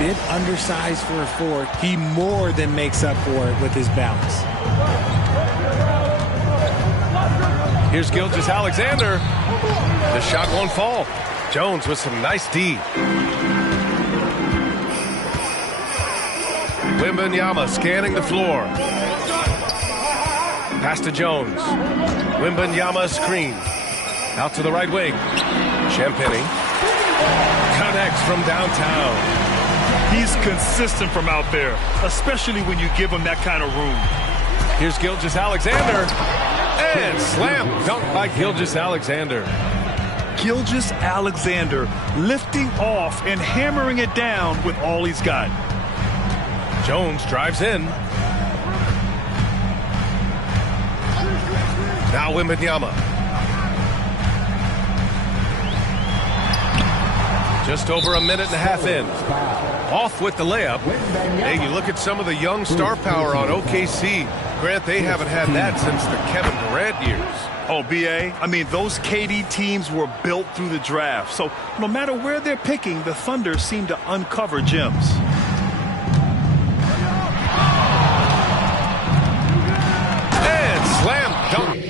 bit undersized for a 4. He more than makes up for it with his balance. Here's Gilgeous-Alexander. The shot won't fall. Jones with some nice D. Wembanyama scanning the floor. Pass to Jones. Wembanyama screen. Out to the right wing. Champagnie connects from downtown. He's consistent from out there, especially when you give him that kind of room. Here's Gilgeous-Alexander. And slam dunk by Gilgeous-Alexander. Gilgeous-Alexander lifting off and hammering it down with all he's got. Jones drives in. Now Wembanyama. Just over a minute and a half in. Off with the layup. Hey, you look at some of the young star power on OKC. Grant, they haven't had that since the Kevin Durant years. Oh, B.A., I mean, those KD teams were built through the draft. So no matter where they're picking, the Thunder seem to uncover gems. And slam dunk.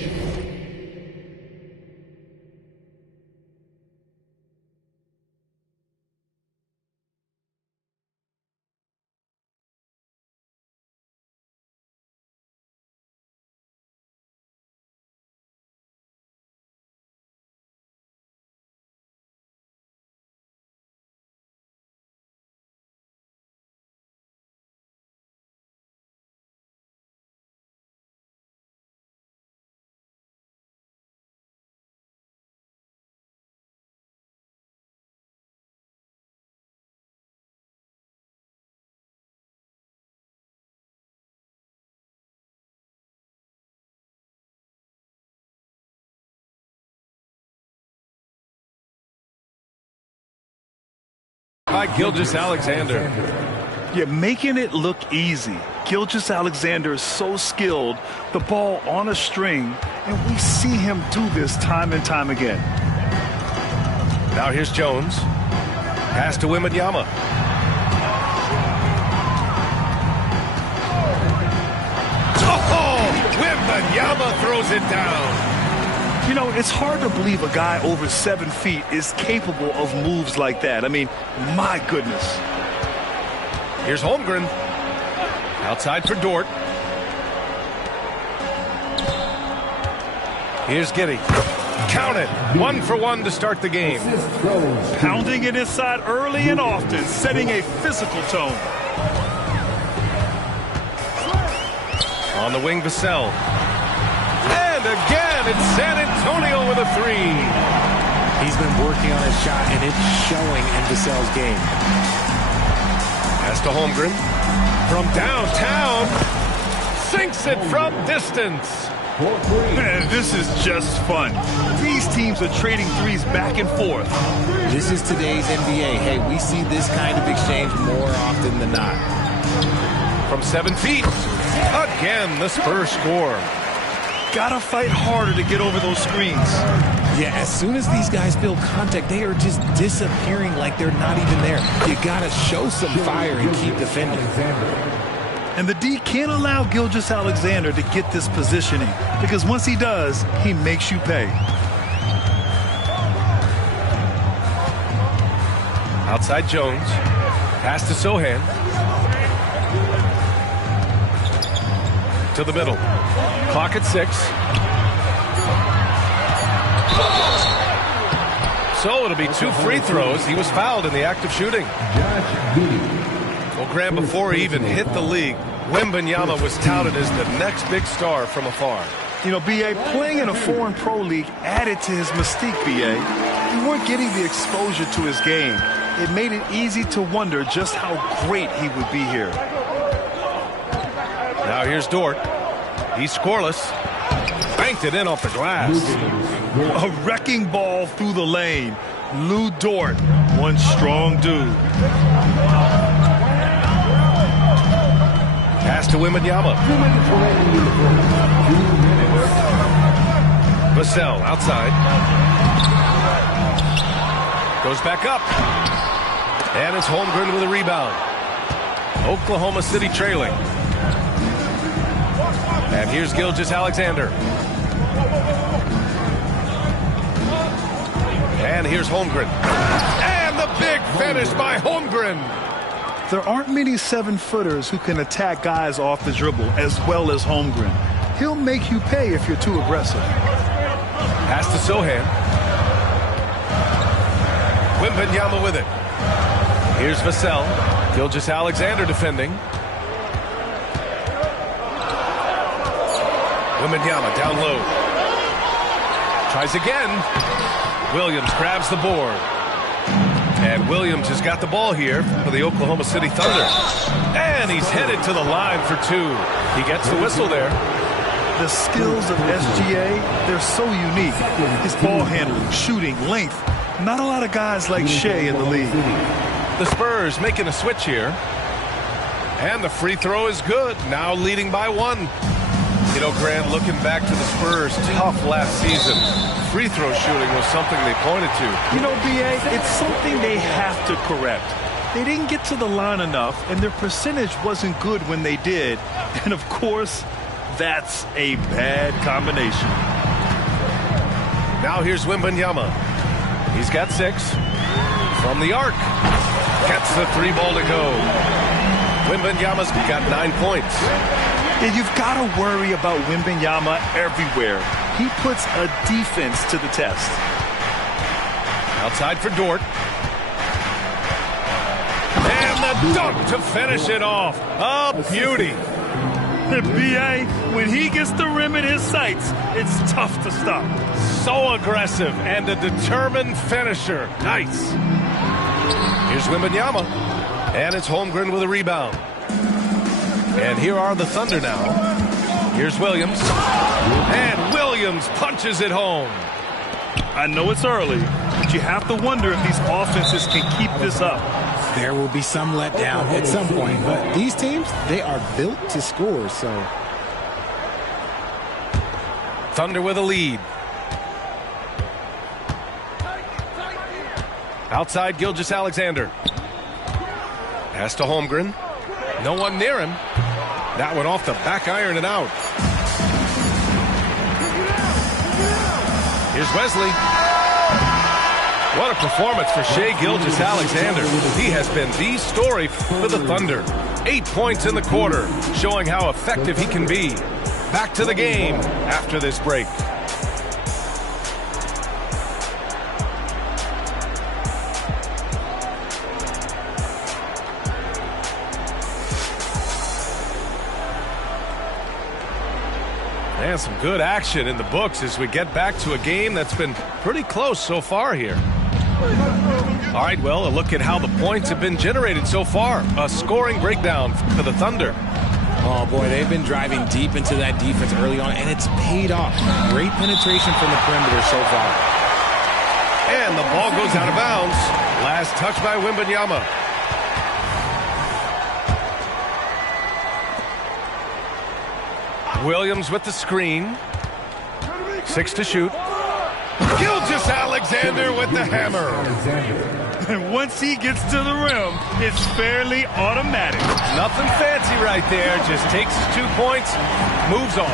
By Gilgeous-Alexander. Yeah, making it look easy. Gilgeous-Alexander is so skilled, the ball on a string, and we see him do this time and time again. Now here's Jones. Pass to Wembanyama. Oh, Wembanyama throws it down. You know, it's hard to believe a guy over 7 feet is capable of moves like that. I mean, my goodness. Here's Holmgren. Outside for Dort. Here's Giddey. Count it. 1 for 1 to start the game. Pounding it inside early and often, setting a physical tone. On the wing, Vassell. And again, it's San Antonio with a 3. He's been working on his shot, and it's showing in Vassell's game. Pass to Holmgren. From downtown. Sinks it from distance. Man, this is just fun. These teams are trading threes back and forth. This is today's NBA. Hey, we see this kind of exchange more often than not. From 7 feet. Again, the Spurs score. Gotta fight harder to get over those screens. Yeah, as soon as these guys feel contact, they are just disappearing like they're not even there. You gotta show some fire and keep defending. And the D can't allow Gilgeous-Alexander to get this positioning, because once he does, he makes you pay. Outside Jones. Pass to Sohan. To the middle. Clock at 6. So it'll be 2 free throws. He was fouled in the act of shooting. Well, Graham, before he even hit the league, Wembanyama was touted as the next big star from afar. You know, B.A., playing in a foreign pro league added to his mystique, B.A. We weren't getting the exposure to his game. It made it easy to wonder just how great he would be here. Now here's Dort. He's scoreless. Banked it in off the glass. A wrecking ball through the lane. Lu Dort, one strong dude. Pass to Wembanyama. Vassell outside. Goes back up. And it's Holmgren with a rebound. Oklahoma City trailing. And here's Gilgeous-Alexander. And here's Holmgren. And the big finish by Holmgren. There aren't many 7-footers who can attack guys off the dribble as well as Holmgren. He'll make you pay if you're too aggressive. Pass to Sohan. Wembanyama with it. Here's Vassell. Gilgeous-Alexander defending. Wembanyama down low. Tries again. Williams grabs the board. And Williams has got the ball here for the Oklahoma City Thunder. And he's headed to the line for 2. He gets the whistle there. The skills of SGA, they're so unique. His ball handling, shooting, length. Not a lot of guys like Shea in the league. The Spurs making a switch here. And the free throw is good. Now leading by 1. You know, Grant, looking back to the Spurs' tough last season, free throw shooting was something they pointed to. You know, B.A., it's something they have to correct. They didn't get to the line enough, and their percentage wasn't good when they did. And, of course, that's a bad combination. Now here's Wembanyama. He's got 6. From the arc. Gets the 3 ball to go. Wembanyama's got 9 points. And you've got to worry about Wembanyama everywhere. He puts a defense to the test. Outside for Dort. And the dunk to finish it off. A beauty. B.A., when he gets the rim in his sights, it's tough to stop. So aggressive and a determined finisher. Nice. Here's Wembanyama. And it's Holmgren with a rebound. And here are the Thunder now. Here's Williams. And Williams punches it home. I know it's early, but you have to wonder if these offenses can keep this up. There will be some letdown at some point, but these teams, they are built to score, so. Thunder with a lead. Outside, Gilgeous-Alexander. Pass to Holmgren. No one near him. That one off the back iron and out. Here's Wesley. What a performance for Shai Gilgeous-Alexander. He has been the story for the Thunder. 8 points in the quarter, showing how effective he can be. Back to the game after this break. And some good action in the books as we get back to a game that's been pretty close so far here. All right, well, a look at how the points have been generated so far. A scoring breakdown for the Thunder. Oh, boy, they've been driving deep into that defense early on, and it's paid off. Great penetration from the perimeter so far. And the ball goes out of bounds. Last touch by Wembanyama. Williams with the screen. 6 to shoot. Gilgeous-Alexander with the hammer. And once he gets to the rim, it's fairly automatic. Nothing fancy right there. Just takes his 2 points, moves on.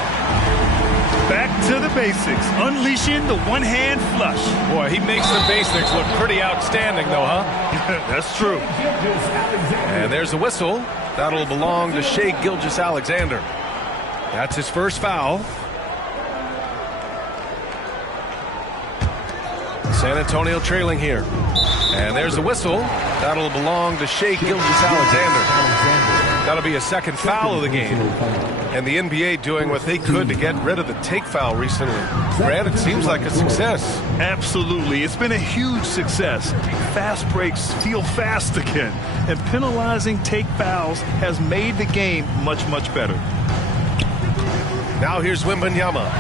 Back to the basics, unleashing the one-hand flush. Boy, he makes the basics look pretty outstanding, though, huh? That's true. And there's a whistle. That'll belong to Shai Gilgeous-Alexander. That's his first foul. San Antonio trailing here. And there's a whistle. That'll belong to Shai Gilgeous-Alexander. That'll be a second foul of the game. And the NBA doing what they could to get rid of the take foul recently. Grant, it seems like a success. Absolutely. It's been a huge success. Fast breaks feel fast again. And penalizing take fouls has made the game much, much better. Now here's Wembanyama.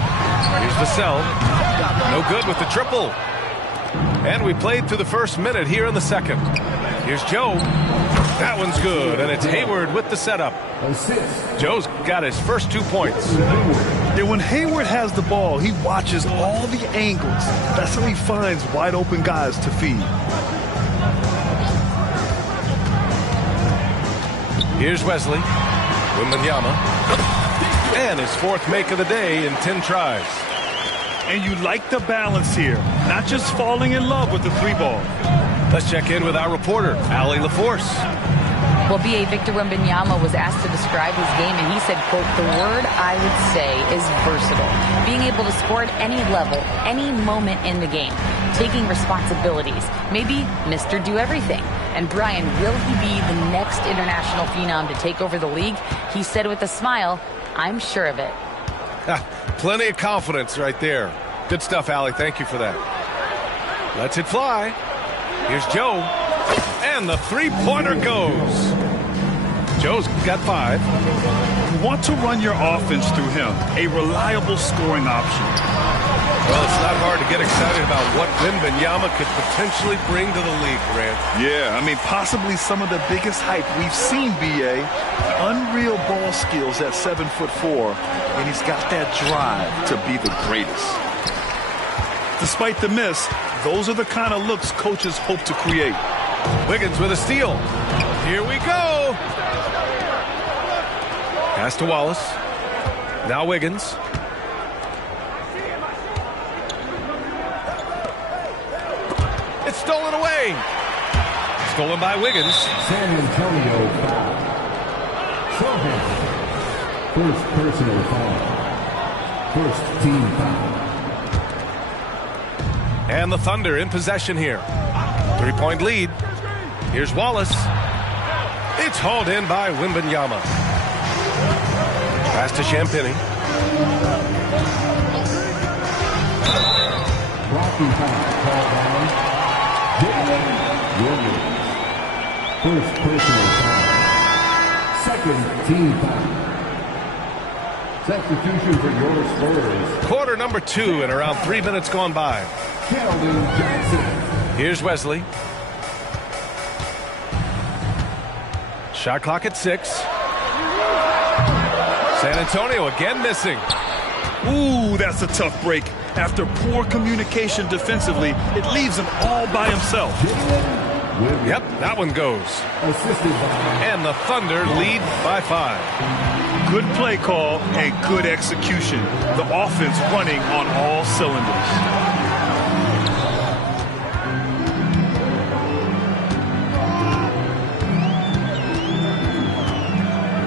Here's Vassell. No good with the triple. And we played through the first minute here in the second. Here's Joe. That one's good, and it's Hayward with the setup. Joe's got his first 2 points. And when Hayward has the ball, he watches all the angles. That's how he finds wide open guys to feed. Here's Wesley. Wembanyama. And his fourth make of the day in 10 tries. And you like the balance here. Not just falling in love with the three ball. Let's check in with our reporter, Allie LaForce. Well, B.A. Victor Wembanyama was asked to describe his game, and he said, quote, "The word I would say is versatile. Being able to score at any level, any moment in the game. Taking responsibilities. Maybe Mr. Do-Everything." And Brian, will he be the next international phenom to take over the league? He said with a smile, "I'm sure of it." Plenty of confidence right there. Good stuff, Allie. Thank you for that. Lets it fly. Here's Joe. And the three-pointer goes. Joe's got 5. You want to run your offense through him. A reliable scoring option. Well, it's not hard to get excited about what Wembanyama could potentially bring to the league, Grant. Yeah, I mean, possibly some of the biggest hype we've seen, B.A. Unreal ball skills at 7'4", and he's got that drive to be the greatest. Despite the miss, those are the kind of looks coaches hope to create. Wiggins with a steal. Here we go. Pass to Wallace. Now Wiggins. It's stolen away. Stolen by Wiggins. San Antonio foul. First personal foul. First team foul. And the Thunder in possession here. 3-point lead. Here's Wallace. It's hauled in by Wembanyama. Pass to Champagnie. Blocking foul called on Jalen Williams. First personal foul. Second team foul. Substitution for your Spurs. Quarter number 2 and around 3 minutes gone by. Keldon Johnson. Here's Wesley. Shot clock at 6. San Antonio again missing. Ooh, that's a tough break. After poor communication defensively, it leaves him all by himself. Yep, that one goes. Assisted by. And the Thunder lead by 5. Good play call and good execution. The offense running on all cylinders.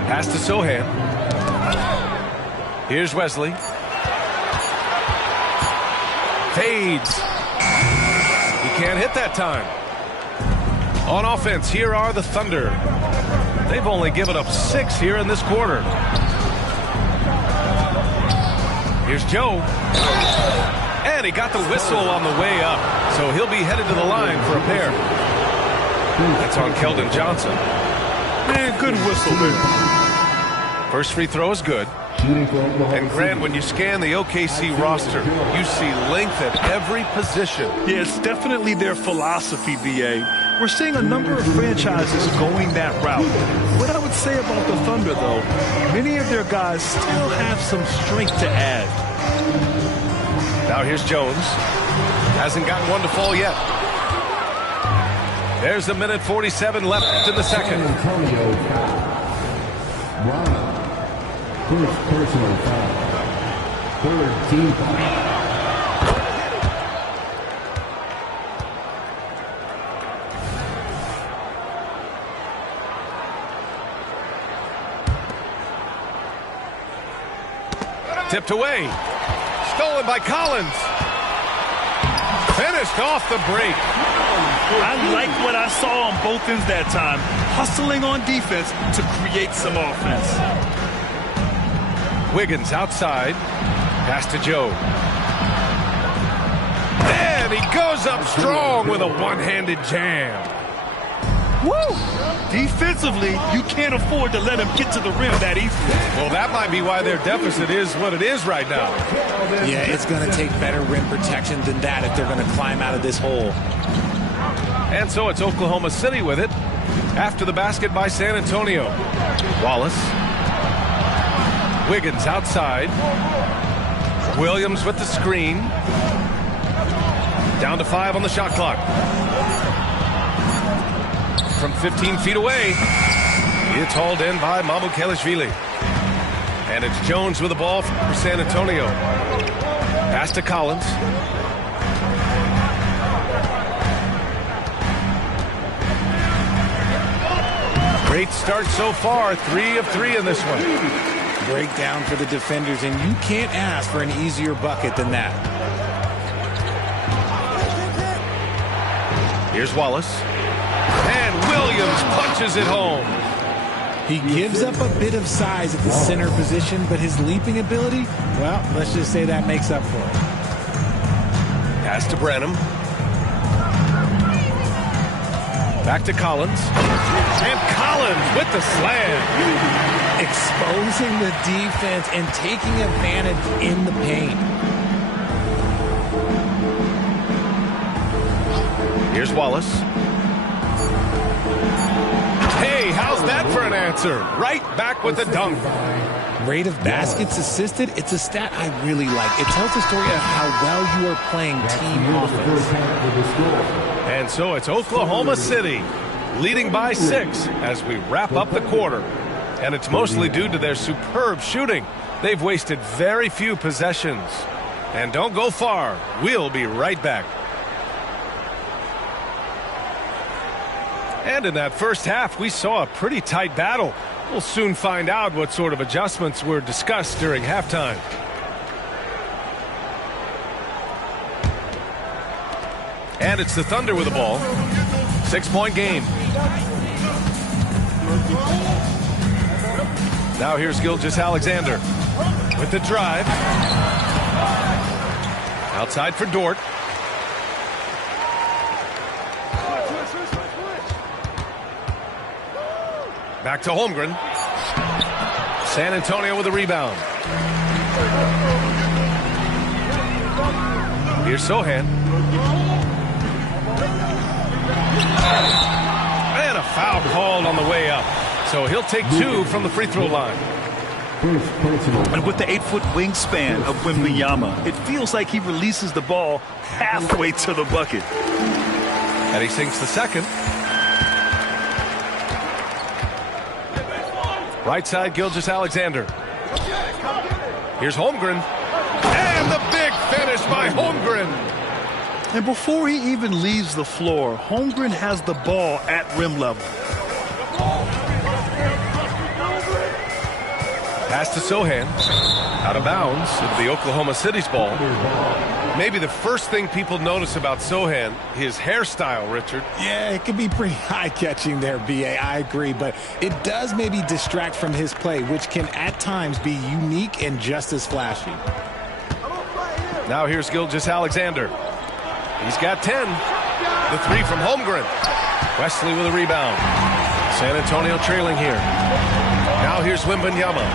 Pass to Sohan. Here's Wesley. Fades. He can't hit that time. On offense, here are the Thunder. They've only given up 6 here in this quarter. Here's Joe. And he got the whistle on the way up. So he'll be headed to the line for a pair. That's on Keldon Johnson. Man, good whistle there. First free throw is good. And Grant, when you scan the OKC roster, you see length at every position. Yeah, it's definitely their philosophy, B.A. We're seeing a number of franchises going that route. What I would say about the Thunder, though, many of their guys still have some strength to add. Now here's Jones. Hasn't gotten one to fall yet. There's a minute 47 left in the second. Antonio foul. Ron. First personal foul. Third team foul. Tipped away. Stolen by Collins. Finished off the break. I like what I saw on both ends that time. Hustling on defense to create some offense. Wiggins outside. Pass to Joe. And he goes up strong with a one-handed jam. Woo! Defensively, you can't afford to let him get to the rim that easily. Well, that might be why their deficit is what it is right now. Yeah, it's going to take better rim protection than that if they're going to climb out of this hole. And so it's Oklahoma City with it. After the basket by San Antonio. Wallace. Wiggins outside. Williams with the screen. Down to 5 on the shot clock. From 15 feet away. It's hauled in by Mamukelashvili. And it's Jones with the ball for San Antonio. Pass to Collins. Great start so far. 3 of 3 in this one. Breakdown for the defenders, and you can't ask for an easier bucket than that. Here's Wallace. And Williams punches it home. He gives up a bit of size at the center position, but his leaping ability, well, let's just say that makes up for it. Pass to Branham. Back to Collins. And Collins with the slam. Exposing the defense and taking advantage in the paint. Here's Wallace. Hey, how's that for an answer? Right back with the dunk. Rate of baskets assisted, it's a stat I really like. It tells the story of how well you are playing team offense. And so it's Oklahoma City leading by 6 as we wrap up the quarter. And it's mostly due to their superb shooting. They've wasted very few possessions. And don't go far. We'll be right back. And in that first half, we saw a pretty tight battle. We'll soon find out what sort of adjustments were discussed during halftime. And it's the Thunder with the ball. 6-point game. Now here's Gilgeous-Alexander with the drive. Outside for Dort. Back to Holmgren. San Antonio with a rebound. Here's Sohan. And a foul called on the way up. So he'll take 2 from the free throw line. And with the 8-foot wingspan of Wembanyama, it feels like he releases the ball halfway to the bucket. And he sinks the second. Right side, Gilgeous-Alexander. Here's Holmgren. And the big finish by Holmgren. And before he even leaves the floor, Holmgren has the ball at rim level. Pass to Sohan. Out of bounds. It'll be Oklahoma City's ball. Maybe the first thing people notice about Sohan, his hairstyle, Richard. Yeah, it can be pretty eye-catching there, B.A. I agree, but it does maybe distract from his play, which can at times be unique and just as flashy. Now here's Gilgeous-Alexander. He's got 10. The 3 from Holmgren. Wesley with a rebound. San Antonio trailing here. Now here's Wembanyama.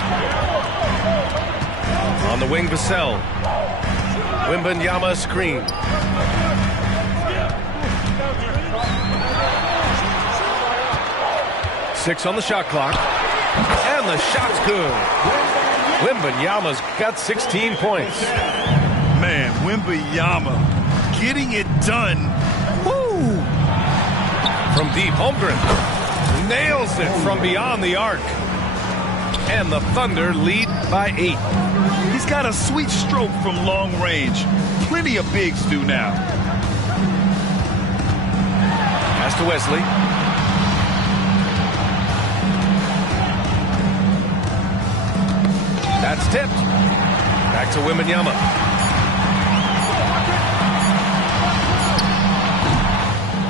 On the wing, Vassell. Wembanyama screen. Six on the shot clock. And the shot's good. Wembanyama's got 16 points. Man, Wembanyama getting it done. Woo! From deep, Holmgren nails it from beyond the arc. And the Thunder lead by 8. He's got a sweet stroke from long range. Plenty of bigs do now. Pass to Wesley. That's tipped. Back to Wembanyama.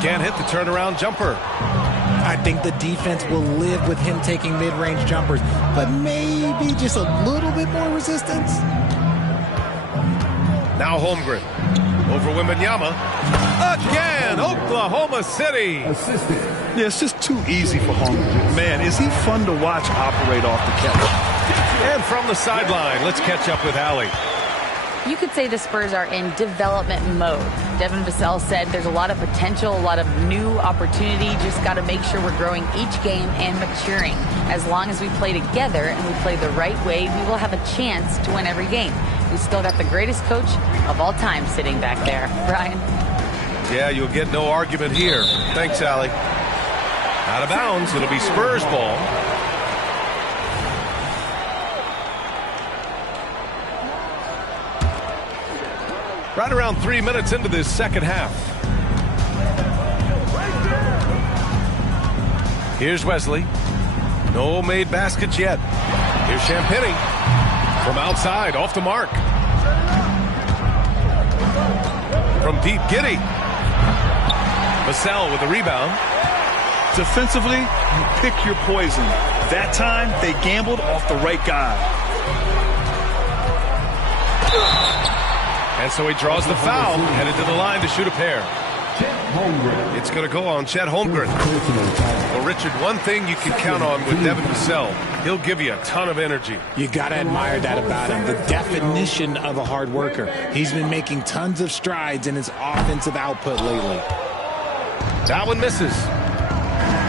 Can't hit the turnaround jumper. I think the defense will live with him taking mid-range jumpers, but maybe just a little bit more resistance. Now Holmgren. Over Wembanyama. Again, Oklahoma City. Assistant. Yeah, it's just too easy for Holmgren. Man, is he fun to watch operate off the catch. And from the sideline, let's catch up with Allie. You could say the Spurs are in development mode. Devin Vassell said there's a lot of potential, a lot of new opportunity. Just got to make sure we're growing each game and maturing. As long as we play together and we play the right way, we will have a chance to win every game. We still got the greatest coach of all time sitting back there. Brian? Yeah, you'll get no argument here. Thanks, Allie. Out of bounds. It'll be Spurs ball. Right around 3 minutes into this second half. Here's Wesley. No made baskets yet. Here's Champagnie from outside, off the mark. From deep, Giddey. Vassell with the rebound. Defensively, you pick your poison. That time, they gambled off the right guy. And so he draws the foul, headed to the line to shoot a pair. It's going to go on Chet Holmgren. Well, Richard, one thing you can count on with Devin Vassell, he'll give you a ton of energy. You got to admire that about him. The definition of a hard worker. He's been making tons of strides in his offensive output lately. That one misses.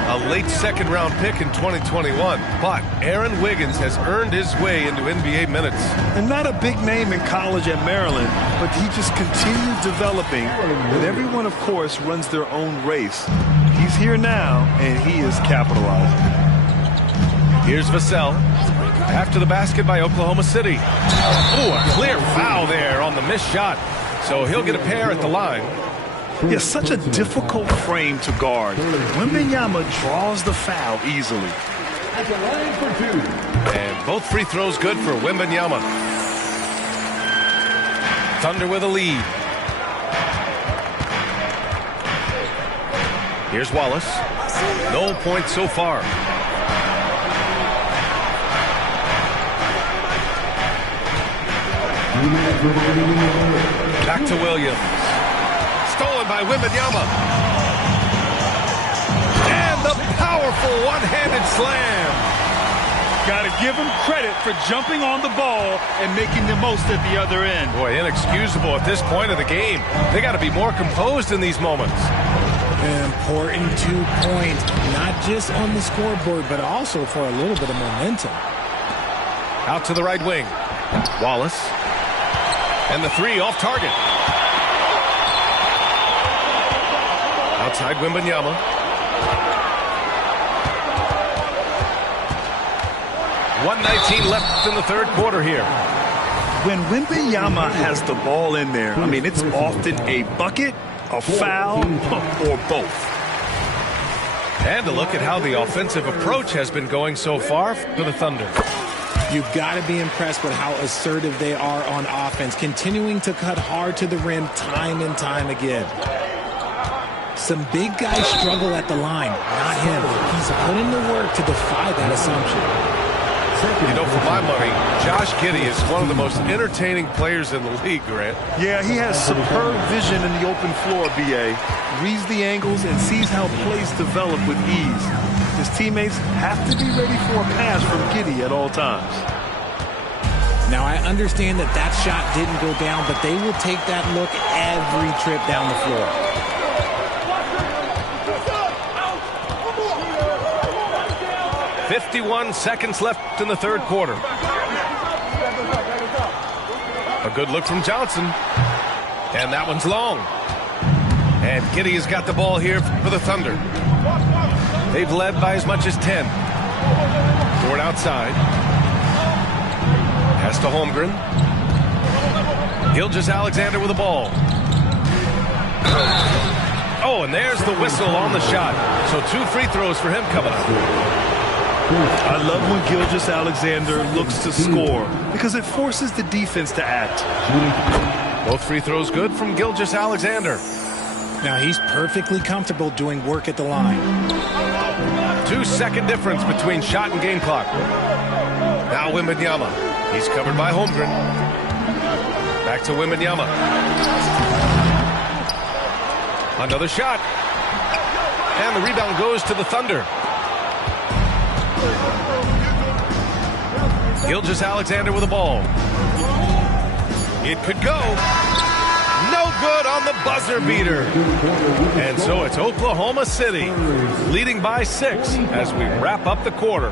A late second-round pick in 2021, but Aaron Wiggins has earned his way into NBA minutes. And not a big name in college at Maryland, but he just continues developing. And everyone, of course, runs their own race. He's here now, and he is capitalizing. Here's Vassell. After the basket by Oklahoma City. Oh, a clear foul there on the missed shot. So he'll get a pair at the line. Yeah, such a difficult frame to guard. Wembanyama draws the foul easily. At the line for two. And both free throws good for Wembanyama. Thunder with a lead. Here's Wallace. No points so far. Back to Williams. Stolen by Wembanyama. And the powerful one-handed slam. Got to give him credit for jumping on the ball and making the most at the other end. Boy, inexcusable at this point of the game. They got to be more composed in these moments. An important 2 points, not just on the scoreboard, but also for a little bit of momentum. Out to the right wing. Wallace. And the three off target. Outside Wembanyama. .119 left in the third quarter here. When Wembanyama has the ball in there, I mean, it's often a bucket, a foul, or both. And a look at how the offensive approach has been going so far for the Thunder. You've got to be impressed with how assertive they are on offense, continuing to cut hard to the rim time and time again. Some big guys struggle at the line, not him. He's put in the work to defy that assumption. You know, for my money, Josh Giddey is one of the most entertaining players in the league, Grant. Yeah, he has superb vision in the open floor, B.A. Reads the angles and sees how plays develop with ease. His teammates have to be ready for a pass from Giddey at all times. Now, I understand that that shot didn't go down, but they will take that look every trip down the floor. .51 seconds left in the third quarter. A good look from Johnson. And that one's long. And Giddey has got the ball here for the Thunder. They've led by as much as 10. Dort outside. Pass to Holmgren. Gilgeous-Alexander with the ball. Oh, and there's the whistle on the shot. So 2 free throws for him coming up. I love when Gilgeous-Alexander looks to score because it forces the defense to act. Both free throws good from Gilgeous-Alexander. Now he's perfectly comfortable doing work at the line. 2-second difference between shot and game clock. Now Wembanyama. He's covered by Holmgren. Back to Wembanyama. Another shot. And the rebound goes to the Thunder. Gilgeous-Alexander with the ball. It could go. No good on the buzzer beater. And so it's Oklahoma City leading by 6 as we wrap up the quarter.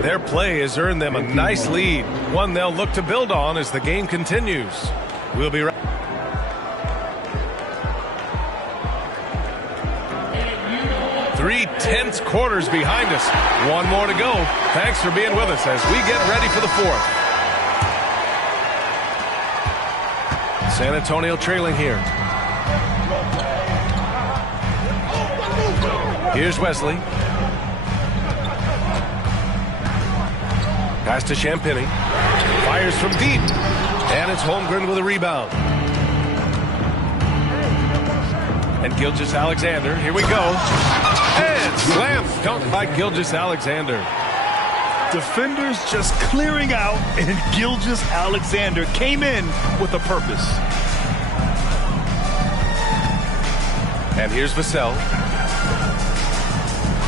Their play has earned them a nice lead, one they'll look to build on as the game continues. We'll be right. Three tense quarters behind us. One more to go. Thanks for being with us as we get ready for the fourth. San Antonio trailing here. Here's Wesley. Pass to Champagnie. Fires from deep. And it's Holmgren with a rebound. And Gilgeous-Alexander. Here we go. And slam dunk by Gilgeous-Alexander. Defenders just clearing out, and Gilgeous-Alexander came in with a purpose. And here's Vassell.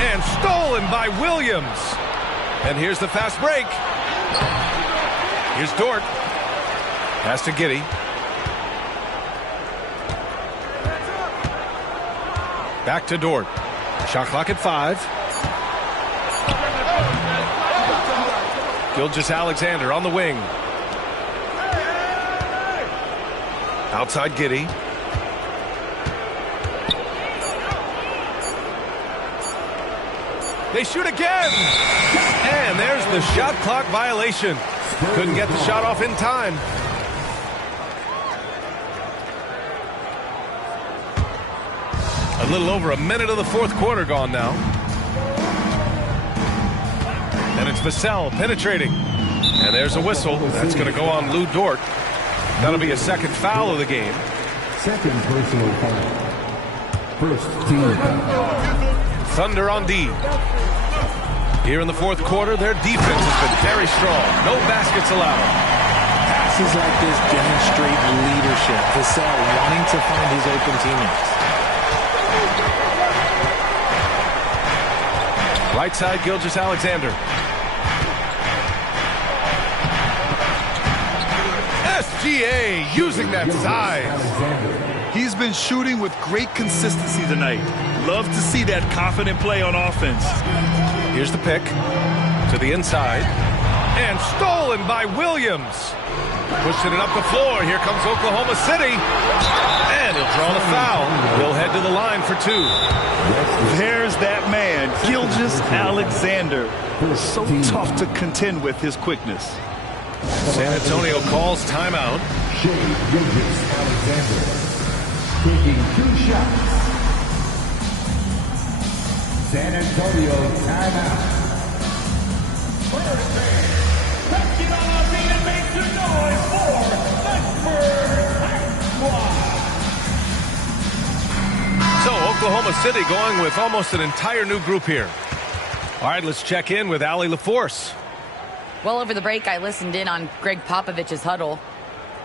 And stolen by Williams. And here's the fast break. Here's Dort. Pass to Giddey. Back to Dort. Shot clock at 5. Gilgeous-Alexander on the wing. Outside Giddey. They shoot again. And there's the shot clock violation. Couldn't get the shot off in time. A little over a minute of the fourth quarter gone now. And it's Vassell penetrating. And there's a whistle. That's going to go on Lou Dort. That'll be a second foul of the game. Second personal foul. First team foul. Thunder on D. Here in the fourth quarter, their defense has been very strong. No baskets allowed. Passes like this demonstrate leadership. Vassell wanting to find his open teammates. Right side, Gilgeous-Alexander. SGA using that size. He's been shooting with great consistency tonight. Love to see that confident play on offense. Here's the pick to the inside. And stolen by Williams. Pushing it up the floor. Here comes Oklahoma City. And he'll draw the foul. He'll head to the line for 2. There's that man, Gilgeous-Alexander. So tough to contend with his quickness. San Antonio calls timeout. Shai Gilgeous-Alexander taking 2 shots. San Antonio timeout. Let's get on our feet and make some noise for So Oklahoma City going with almost an entire new group here. All right, let's check in with Allie LaForce. Well, over the break, I listened in on Greg Popovich's huddle,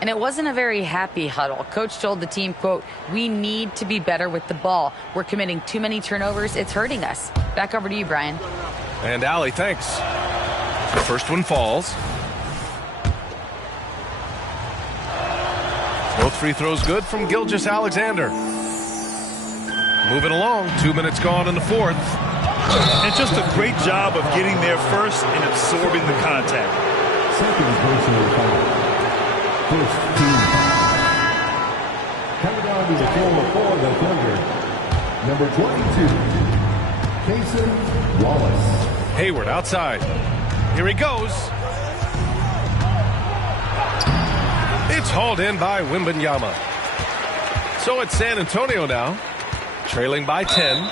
and it wasn't a very happy huddle. Coach told the team, quote, "We need to be better with the ball. We're committing too many turnovers. It's hurting us." Back over to you, Brian. And Allie, thanks. The first one falls. Both free throws good from Gilgeous-Alexander. Moving along, 2 minutes gone in the fourth. And just a great job of getting there first and absorbing the contact. Second personal foul. First team foul. Coming down to the floor for the Thunder. Number 22, Cason Wallace. Hayward outside. Here he goes. It's hauled in by Wembanyama. So it's San Antonio now, trailing by 10.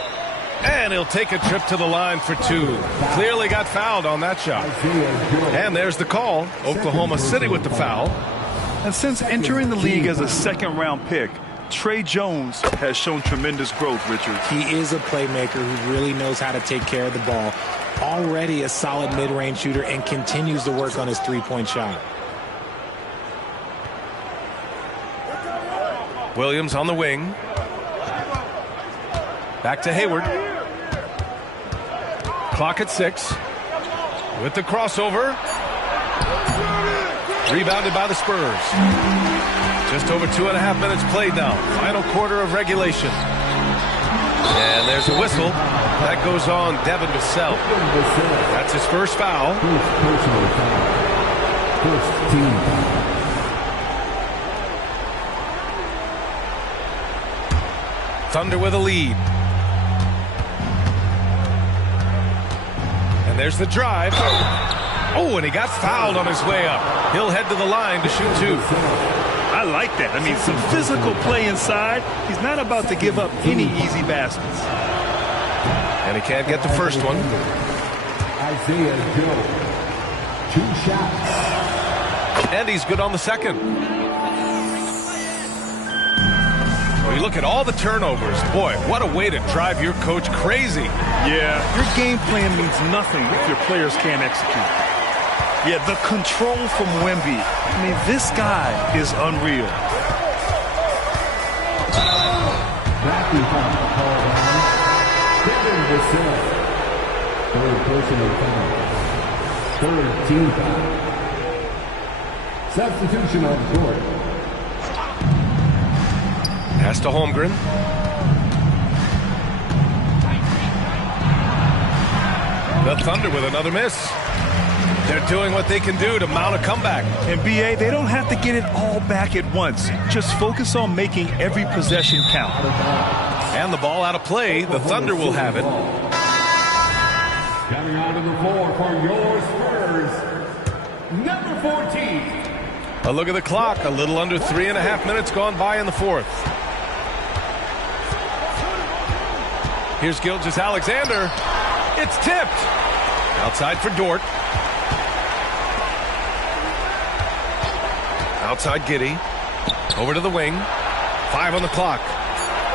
And he'll take a trip to the line for 2. Clearly got fouled on that shot. And there's the call. Oklahoma City with the foul. And since entering the league as a second-round pick, Tre Jones has shown tremendous growth, Richard. He is a playmaker who really knows how to take care of the ball. Already a solid mid-range shooter and continues to work on his three-point shot. Williams on the wing. Back to Hayward. Clock at 6. With the crossover. Rebounded by the Spurs. Just over 2.5 minutes played now. Final quarter of regulation. And there's a whistle. That goes on Devin Vassell. That's his first foul. First personal foul. First team foul. Thunder with a lead. And there's the drive. Oh, and he got fouled on his way up. He'll head to the line to shoot 2. I like that. I mean, some physical play inside. He's not about to give up any easy baskets. And he can't get the first one. Isaiah Joe. 2 shots. And he's good on the second. We look at all the turnovers. Boy, what a way to drive your coach crazy. Yeah, your game plan means nothing if your players can't execute. Yeah, the control from Wemby. I mean, this guy is unreal. Matthew called on. Devin Vassell. 3rd personal foul. 3rd team foul. Substitution on the court. Pass to Holmgren. The Thunder with another miss. They're doing what they can do to mount a comeback. And BA, they don't have to get it all back at once. Just focus on making every possession count. And the ball out of play. The Thunder will have it. Coming onto the floor for your Spurs, number 14. A look at the clock. A little under 3.5 minutes gone by in the fourth. Here's Gilgeous-Alexander. It's tipped. Outside for Dort. Outside Giddey. Over to the wing. 5 on the clock.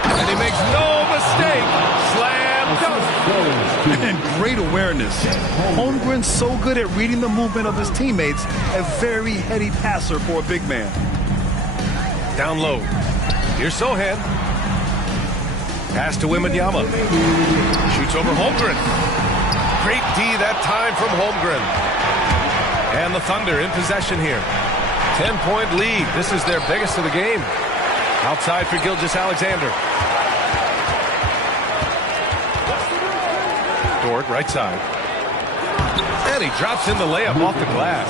And he makes no mistake. Slam dunk. And great awareness. Holmgren's so good at reading the movement of his teammates. A very heady passer for a big man. Down low. Here's Sohan. Pass to Wembanyama. Shoots over Holmgren. Great D that time from Holmgren. And the Thunder in possession here. 10-point lead. This is their biggest of the game. Outside for Gilgeous-Alexander. Dort, right side. And he drops in the layup off the glass.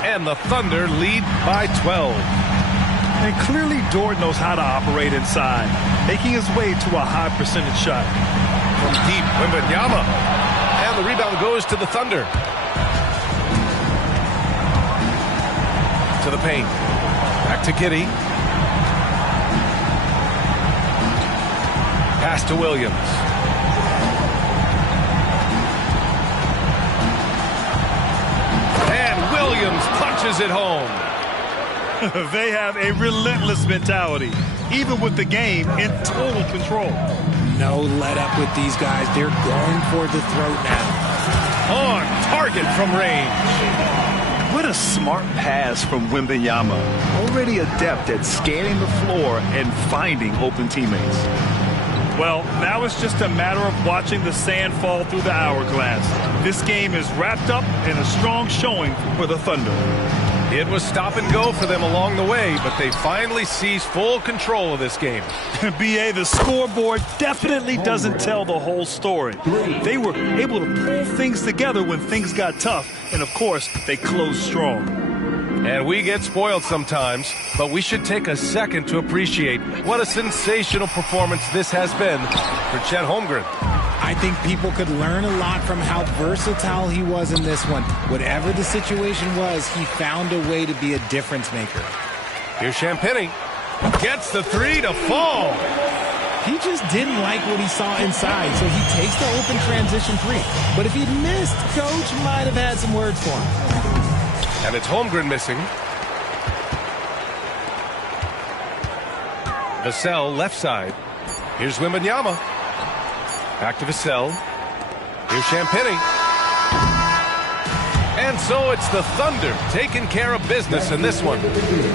And the Thunder lead by 12. And clearly Dort knows how to operate inside, making his way to a high percentage shot. From deep, Wembanyama. And the rebound goes to the Thunder. To the paint. Back to Giddey. Pass to Williams. And Williams punches it home. They have a relentless mentality, even with the game in total control. No let up with these guys. They're going for the throat now. On target from range. What a smart pass from Wembanyama. Already adept at scanning the floor and finding open teammates. Well, now it's just a matter of watching the sand fall through the hourglass. This game is wrapped up in a strong showing for the Thunder. It was stop and go for them along the way, but they finally seized full control of this game. BA, the scoreboard definitely doesn't tell the whole story. They were able to pull things together when things got tough, and of course, they closed strong. And we get spoiled sometimes, but we should take a second to appreciate what a sensational performance this has been for Chet Holmgren. I think people could learn a lot from how versatile he was in this one. Whatever the situation was, he found a way to be a difference maker. Here's Champagnie. Gets the three to fall. He just didn't like what he saw inside, so he takes the open transition three. But if he'd missed, Coach might have had some words for him. And it's Holmgren missing. Vassell left side. Here's Wembanyama. Back to Vassell. Here's Champagnie. And so it's the Thunder taking care of business in this one.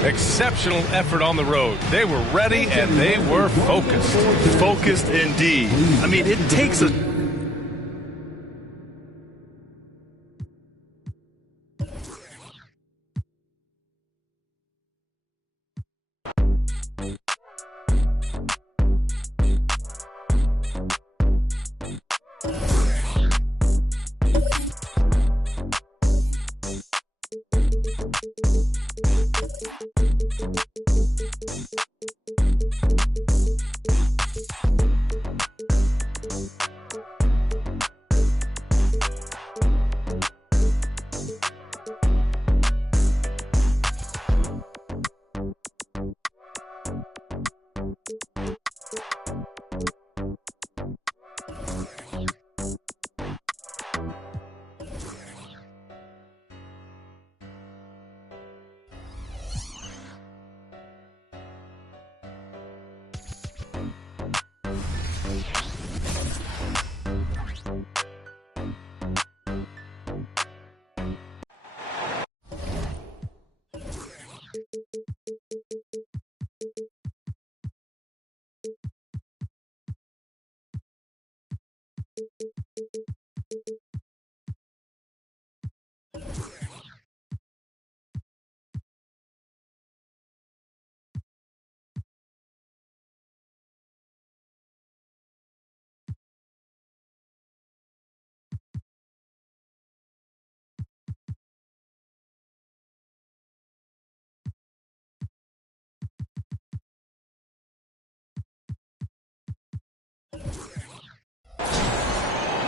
Exceptional effort on the road. They were ready and they were focused. Focused indeed. I mean, it takes a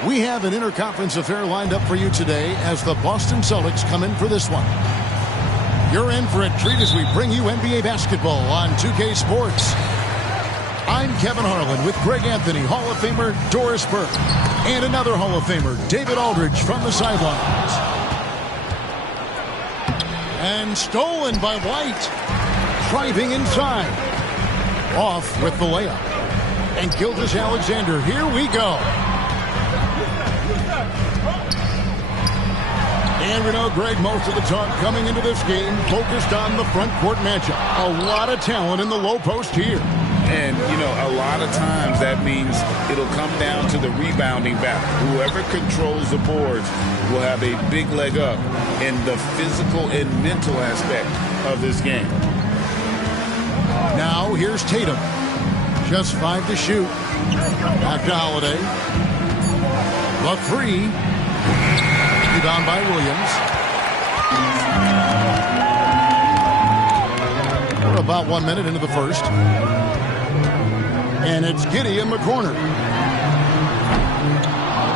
We have an interconference affair lined up for you today as the Boston Celtics come in for this one. You're in for a treat as we bring you NBA basketball on 2K Sports. I'm Kevin Harlan with Greg Anthony, Hall of Famer Doris Burke, and another Hall of Famer, David Aldridge, from the sidelines. And stolen by White. Driving inside. Off with the layup. And Gilgeous-Alexander, here we go. And we know, Greg, most of the talk coming into this game focused on the front court matchup. A lot of talent in the low post here. And, you know, a lot of times that means it'll come down to the rebounding battle. Whoever controls the boards will have a big leg up in the physical and mental aspect of this game. Now here's Tatum. Just 5 to shoot. Back to Holiday. The 3. Rebound by Williams. We're about 1 minute into the first. And it's Giddey in the corner.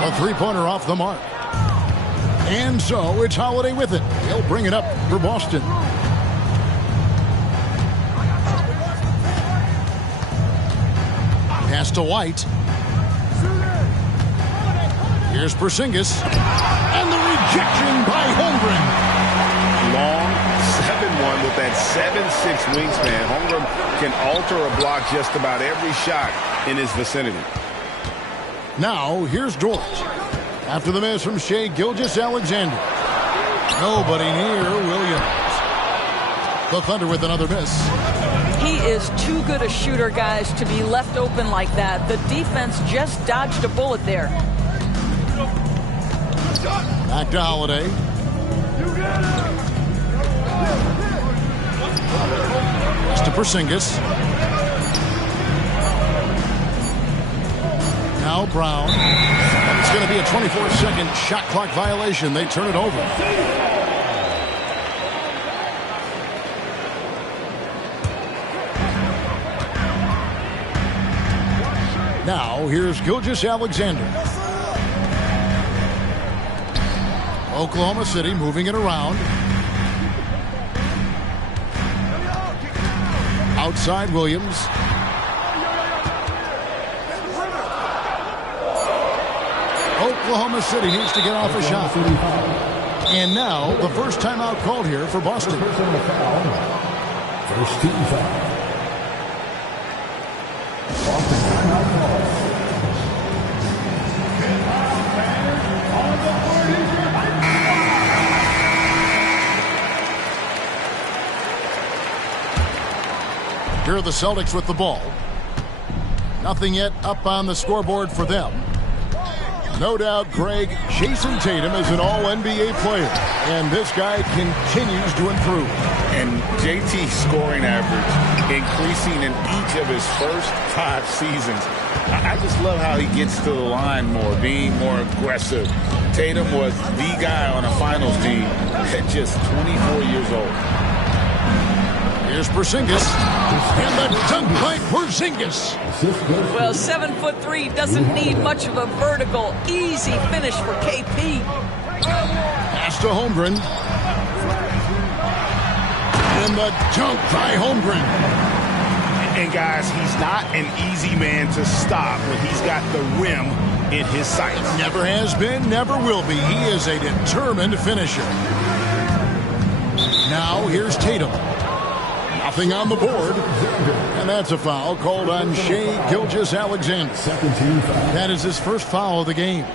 A three-pointer off the mark. And so it's Holiday with it. He'll bring it up for Boston. Pass to White. Here's Porzingis. And the rejection by Holmgren. Long 7-1 with that 7'6" wingspan. Holmgren can alter a block just about every shot in his vicinity. Now here's Dort. After the miss from Shai Gilgeous-Alexander. Nobody near Williams. The Thunder with another miss. He is too good a shooter, guys, to be left open like that. The defense just dodged a bullet there. Back to Holiday. Pass to Porzingis. Now Brown. It's going to be a 24-second shot clock violation. They turn it over. Now here's Gilgeous-Alexander. Oklahoma City moving it around. Outside Williams. Oklahoma City needs to get off a shot. And now the first timeout called here for Boston. First team foul. Here are the Celtics with the ball. Nothing yet up on the scoreboard for them. No doubt, Greg, Jason Tatum is an all-NBA player, and this guy continues to improve. And JT's scoring average increasing in each of his first 5 seasons. I just love how he gets to the line more, being more aggressive. Tatum was the guy on a finals team at just 24 years old. Here's Porzingis. And the dunk by Porzingis. Well, 7'3" doesn't need much of a vertical. Easy finish for KP. Pass to Holmgren. And the dunk by Holmgren. And guys, he's not an easy man to stop when he's got the rim in his sights. Never has been, never will be. He is a determined finisher. Now here's Tatum. Nothing on the board. And that's a foul called on Shai Gilgeous-Alexander. Second team foul. That is his first foul of the game.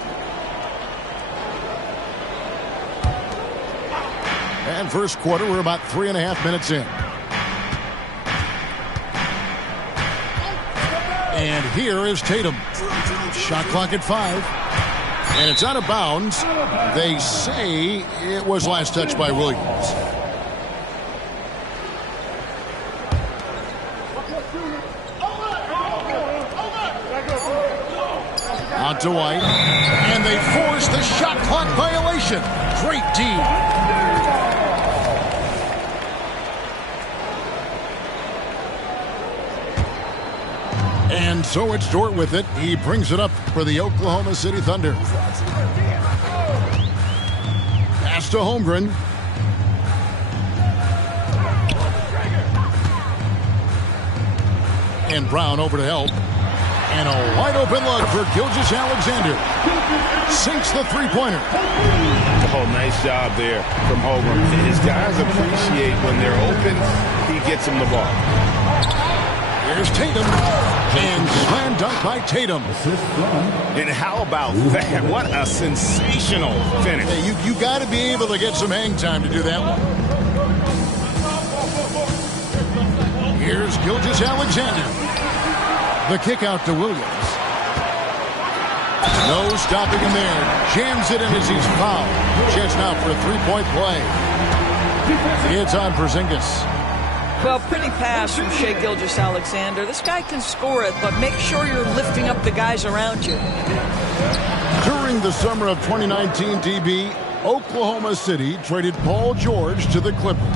And first quarter, we're about 3.5 minutes in. And here is Tatum. Shot clock at 5. And it's out of bounds. They say it was last touched by Williams. Out to White. And they force the shot clock violation. Great D. And so it's Dort with it. He brings it up for the Oklahoma City Thunder. Pass to Holmgren. And Brown over to help. And a wide open look for Gilgeous-Alexander. Sinks the three-pointer. Oh, nice job there from Holmgren. His guys appreciate when they're open, he gets them the ball. Here's Tatum. And slam dunk by Tatum. And how about that? What a sensational finish. Hey, you got to be able to get some hang time to do that one. Here's Gilgeous-Alexander. The kick out to Williams. No stopping him there. Jams it in as he's fouled. Chance now for a three-point play. It's on Porzingis. Well, pretty pass from Shai Gilgeous-Alexander. This guy can score it, but make sure you're lifting up the guys around you. During the summer of 2019, DB, Oklahoma City traded Paul George to the Clippers.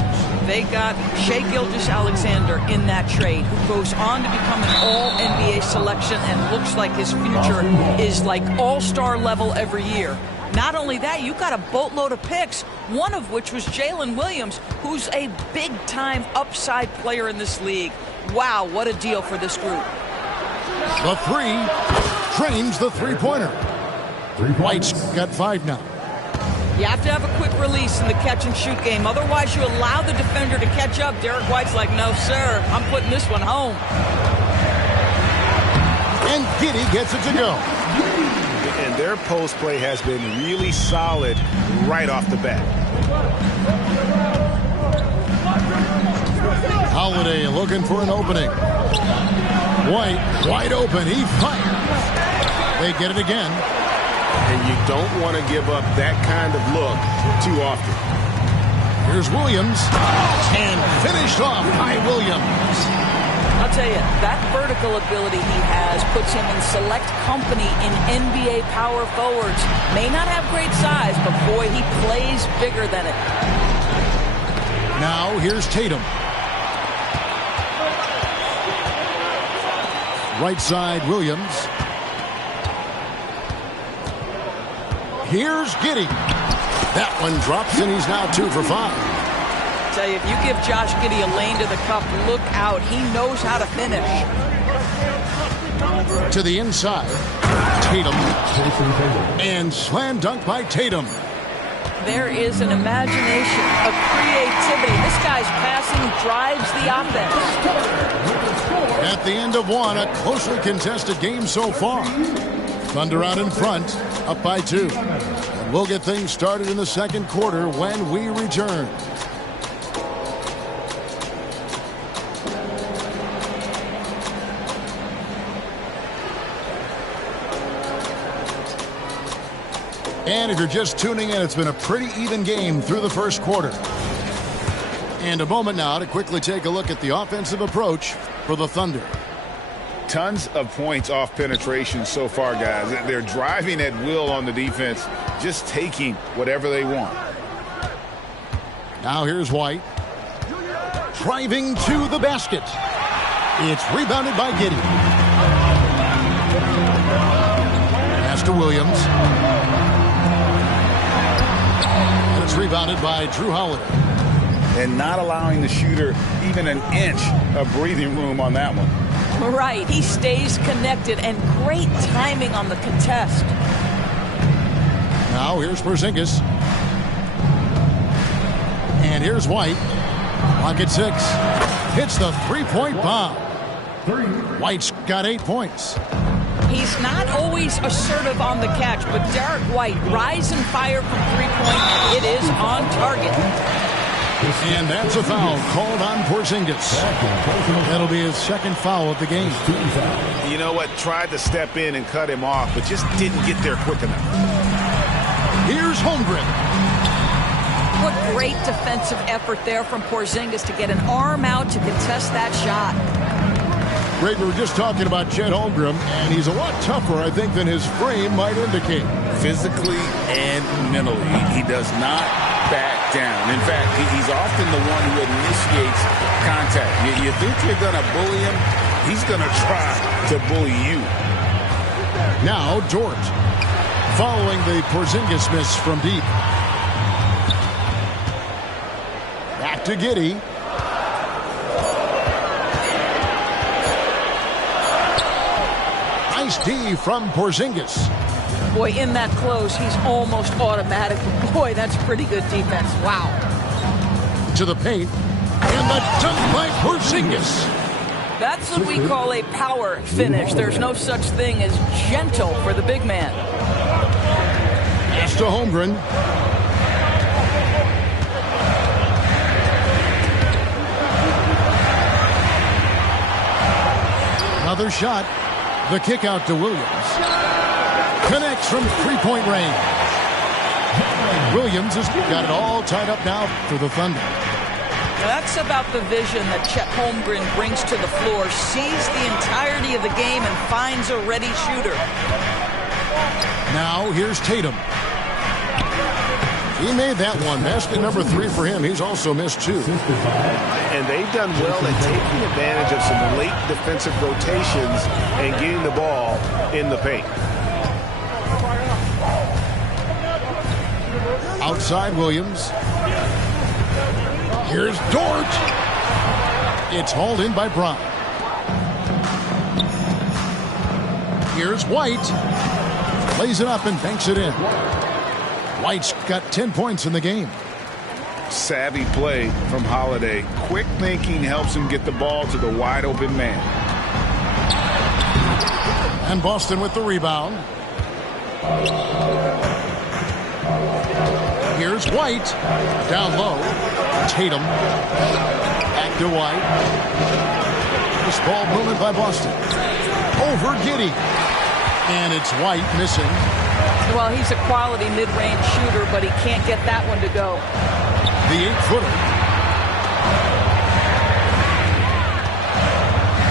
They got Shai Gilgeous-Alexander in that trade, who goes on to become an all-NBA selection and looks like his future is like all-star level every year. Not only that, you got a boatload of picks, one of which was Jalen Williams, who's a big-time upside player in this league. Wow, what a deal for this group. The three trains the three-pointer. White's got 5 now. You have to have a quick release in the catch-and-shoot game. Otherwise, you allow the defender to catch up. Derek White's like, no, sir, I'm putting this one home. And Giddey gets it to go. And their post play has been really solid right off the bat. Holiday looking for an opening. White wide open. He fires. They get it again. And you don't want to give up that kind of look too often. Here's Williams. And finished off by Williams. I'll tell you, that vertical ability he has puts him in select company in NBA power forwards. May not have great size, but boy, he plays bigger than it. Now here's Tatum. Right side, Williams. Here's Giddey. That one drops, and he's now 2 for 5. I tell you, if you give Josh Giddey a lane to the cup, look out. He knows how to finish. To the inside. Tatum. And slam dunk by Tatum. There is an imagination, a creativity. This guy's passing drives the offense. At the end of one, a closely contested game so far. Thunder out in front, up by 2. And we'll get things started in the second quarter when we return. And if you're just tuning in, it's been a pretty even game through the first quarter. And a moment now to quickly take a look at the offensive approach for the Thunder. Tons of points off penetration so far, guys. They're driving at will on the defense, just taking whatever they want. Now here's White. Driving to the basket. It's rebounded by Giddey. Pass to Williams. And it's rebounded by Drew Holiday. And not allowing the shooter even an inch of breathing room on that one. Right, he stays connected, and great timing on the contest. Now here's Porzingis. And here's White. Clock at 6. Hits the three-point bomb. White's got 8 points. He's not always assertive on the catch, but Derek White, rise and fire from three-point, and it is on target. And that's a foul called on Porzingis. That'll be his second foul of the game. You know what? Tried to step in and cut him off, but just didn't get there quick enough. Here's Holmgren. What great defensive effort there from Porzingis to get an arm out to contest that shot. Greg, we were just talking about Chet Holmgren, and he's a lot tougher, I think, than his frame might indicate. Physically and mentally, he does not back down. In fact, he's often the one who initiates contact. You think you're going to bully him, he's going to try to bully you. Now, Dort, following the Porzingis miss from deep. Back to Giddey. Nice D from Porzingis. Boy, in that close, he's almost automatic. Boy, that's pretty good defense. Wow. To the paint. And the dunk by Porzingis. That's what we call a power finish. There's no such thing as gentle for the big man. Pass to Holmgren. Another shot. The kick out to Williams. Connects from three-point range. Williams has got it all tied up now for the Thunder. That's about the vision that Chet Holmgren brings to the floor. Sees the entirety of the game and finds a ready shooter. Now here's Tatum. He made that one. Basket number 3 for him. He's also missed 2. And they've done well at taking advantage of some late defensive rotations and getting the ball in the paint. Outside Williams. Here's Dort. It's hauled in by Brown. Here's White. Lays it up and banks it in. White's got 10 points in the game. Savvy play from Holiday. Quick thinking helps him get the ball to the wide open man. And Boston with the rebound. Here's White. Down low. Tatum. Back to White. This ball movement by Boston. Over Giddey. And it's White missing. Well, he's a quality mid-range shooter, but he can't get that one to go. The 8-footer.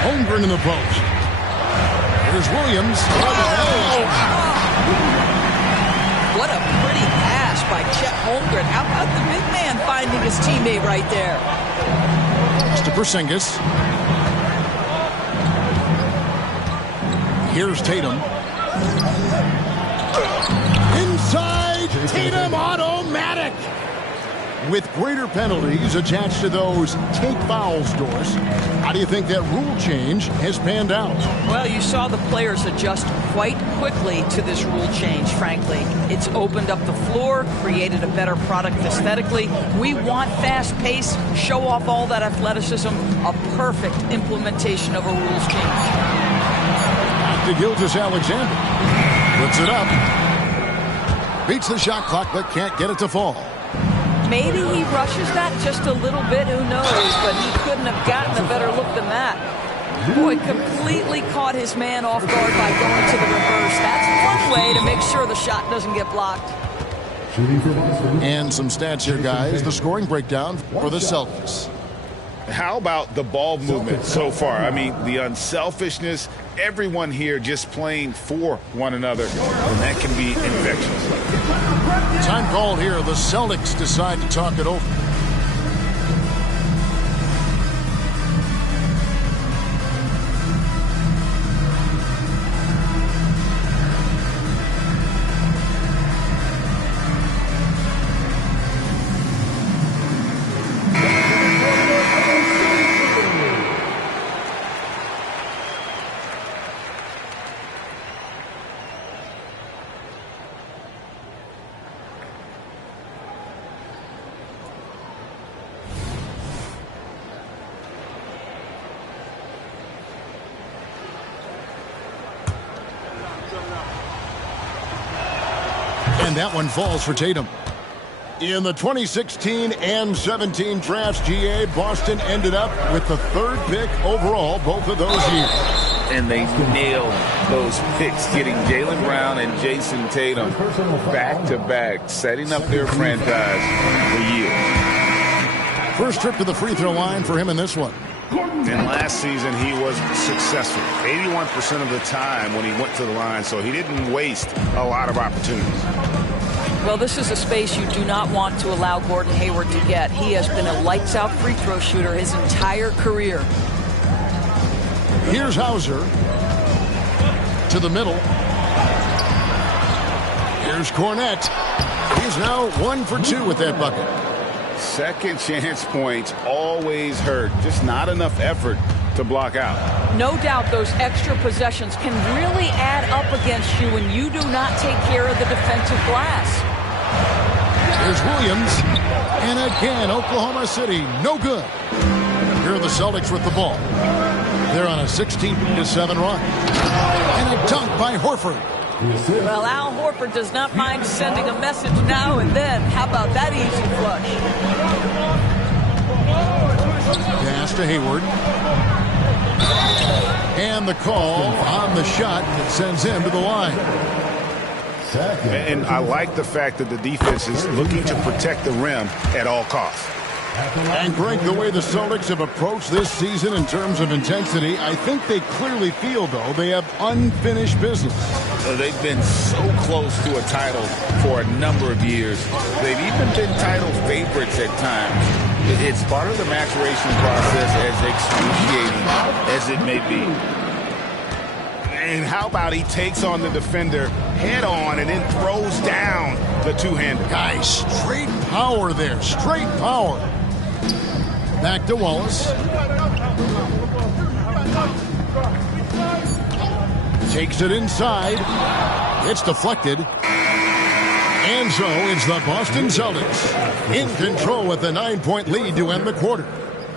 Holmgren in the post. Here's Williams. What a pretty pass by Chet Holmgren. How about the big man finding his teammate right there? To Porzingis. Here's Tatum. Inside, Tatum automatic. With greater penalties attached to those take fouls, Doris, how do you think that rule change has panned out? Well, you saw the players adjust quite quickly to this rule change, frankly. It's opened up the floor, created a better product aesthetically. We want fast pace, show off all that athleticism, a perfect implementation of a rules change. Back to Gilgeous-Alexander. Puts it up. Beats the shot clock, but can't get it to fall. Maybe he rushes that just a little bit, who knows, but he couldn't have gotten a better look than that. Boy, completely caught his man off guard by going to the reverse. That's one way to make sure the shot doesn't get blocked. And some stats here, guys. The scoring breakdown for the Celtics. How about the ball movement so far? I mean, the unselfishness, everyone here just playing for one another, and that can be infectious. Time called here. The Celtics decide to talk it over. And that one falls for Tatum. In the 2016 and 17 drafts, GA, Boston ended up with the 3rd pick overall both of those years. and they nailed those picks, getting Jaylen Brown and Jason Tatum back-to-back, setting up their franchise for years. First trip to the free throw line for him in this one. And last season, he was successful 81% of the time when he went to the line, so he didn't waste a lot of opportunities. Well, this is a space you do not want to allow Gordon Hayward to get. He has been a lights-out free throw shooter his entire career. Here's Hauser to the middle. Here's Cornette. He's now 1 for 2 with that bucket. Second chance points always hurt. Just not enough effort to block out. No doubt those extra possessions can really add up against you when you do not take care of the defensive glass. Here's Williams. And again, Oklahoma City, no good. Here are the Celtics with the ball. They're on a 16-7 run. And a dunk by Horford. Well, Al Horford does not mind sending a message now and then. How about that easy flush? Pass to Hayward. And the call on the shot that sends him to the line. And I like the fact that the defense is looking to protect the rim at all costs. And Greg, the way the Celtics have approached this season in terms of intensity, I think they clearly feel, though, they have unfinished business. They've been so close to a title for a number of years. They've even been title favorites at times. It's part of the maturation process, as excruciating as it may be. And how about he takes on the defender head on and then throws down the two-hander. Guys, straight power there, straight power. Back to Wallace. Takes it inside. It's deflected. And so it's the Boston Celtics in control with a 9-point lead to end the quarter.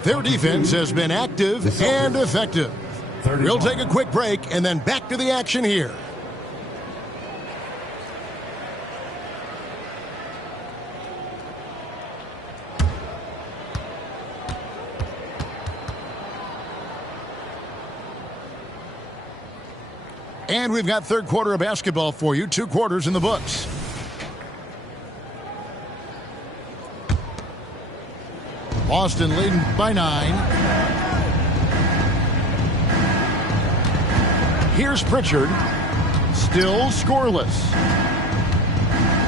Their defense has been active and effective. We'll take a quick break and then back to the action here. And we've got third quarter of basketball for you. 2 quarters in the books. Boston leading by 9. Here's Pritchard. Still scoreless.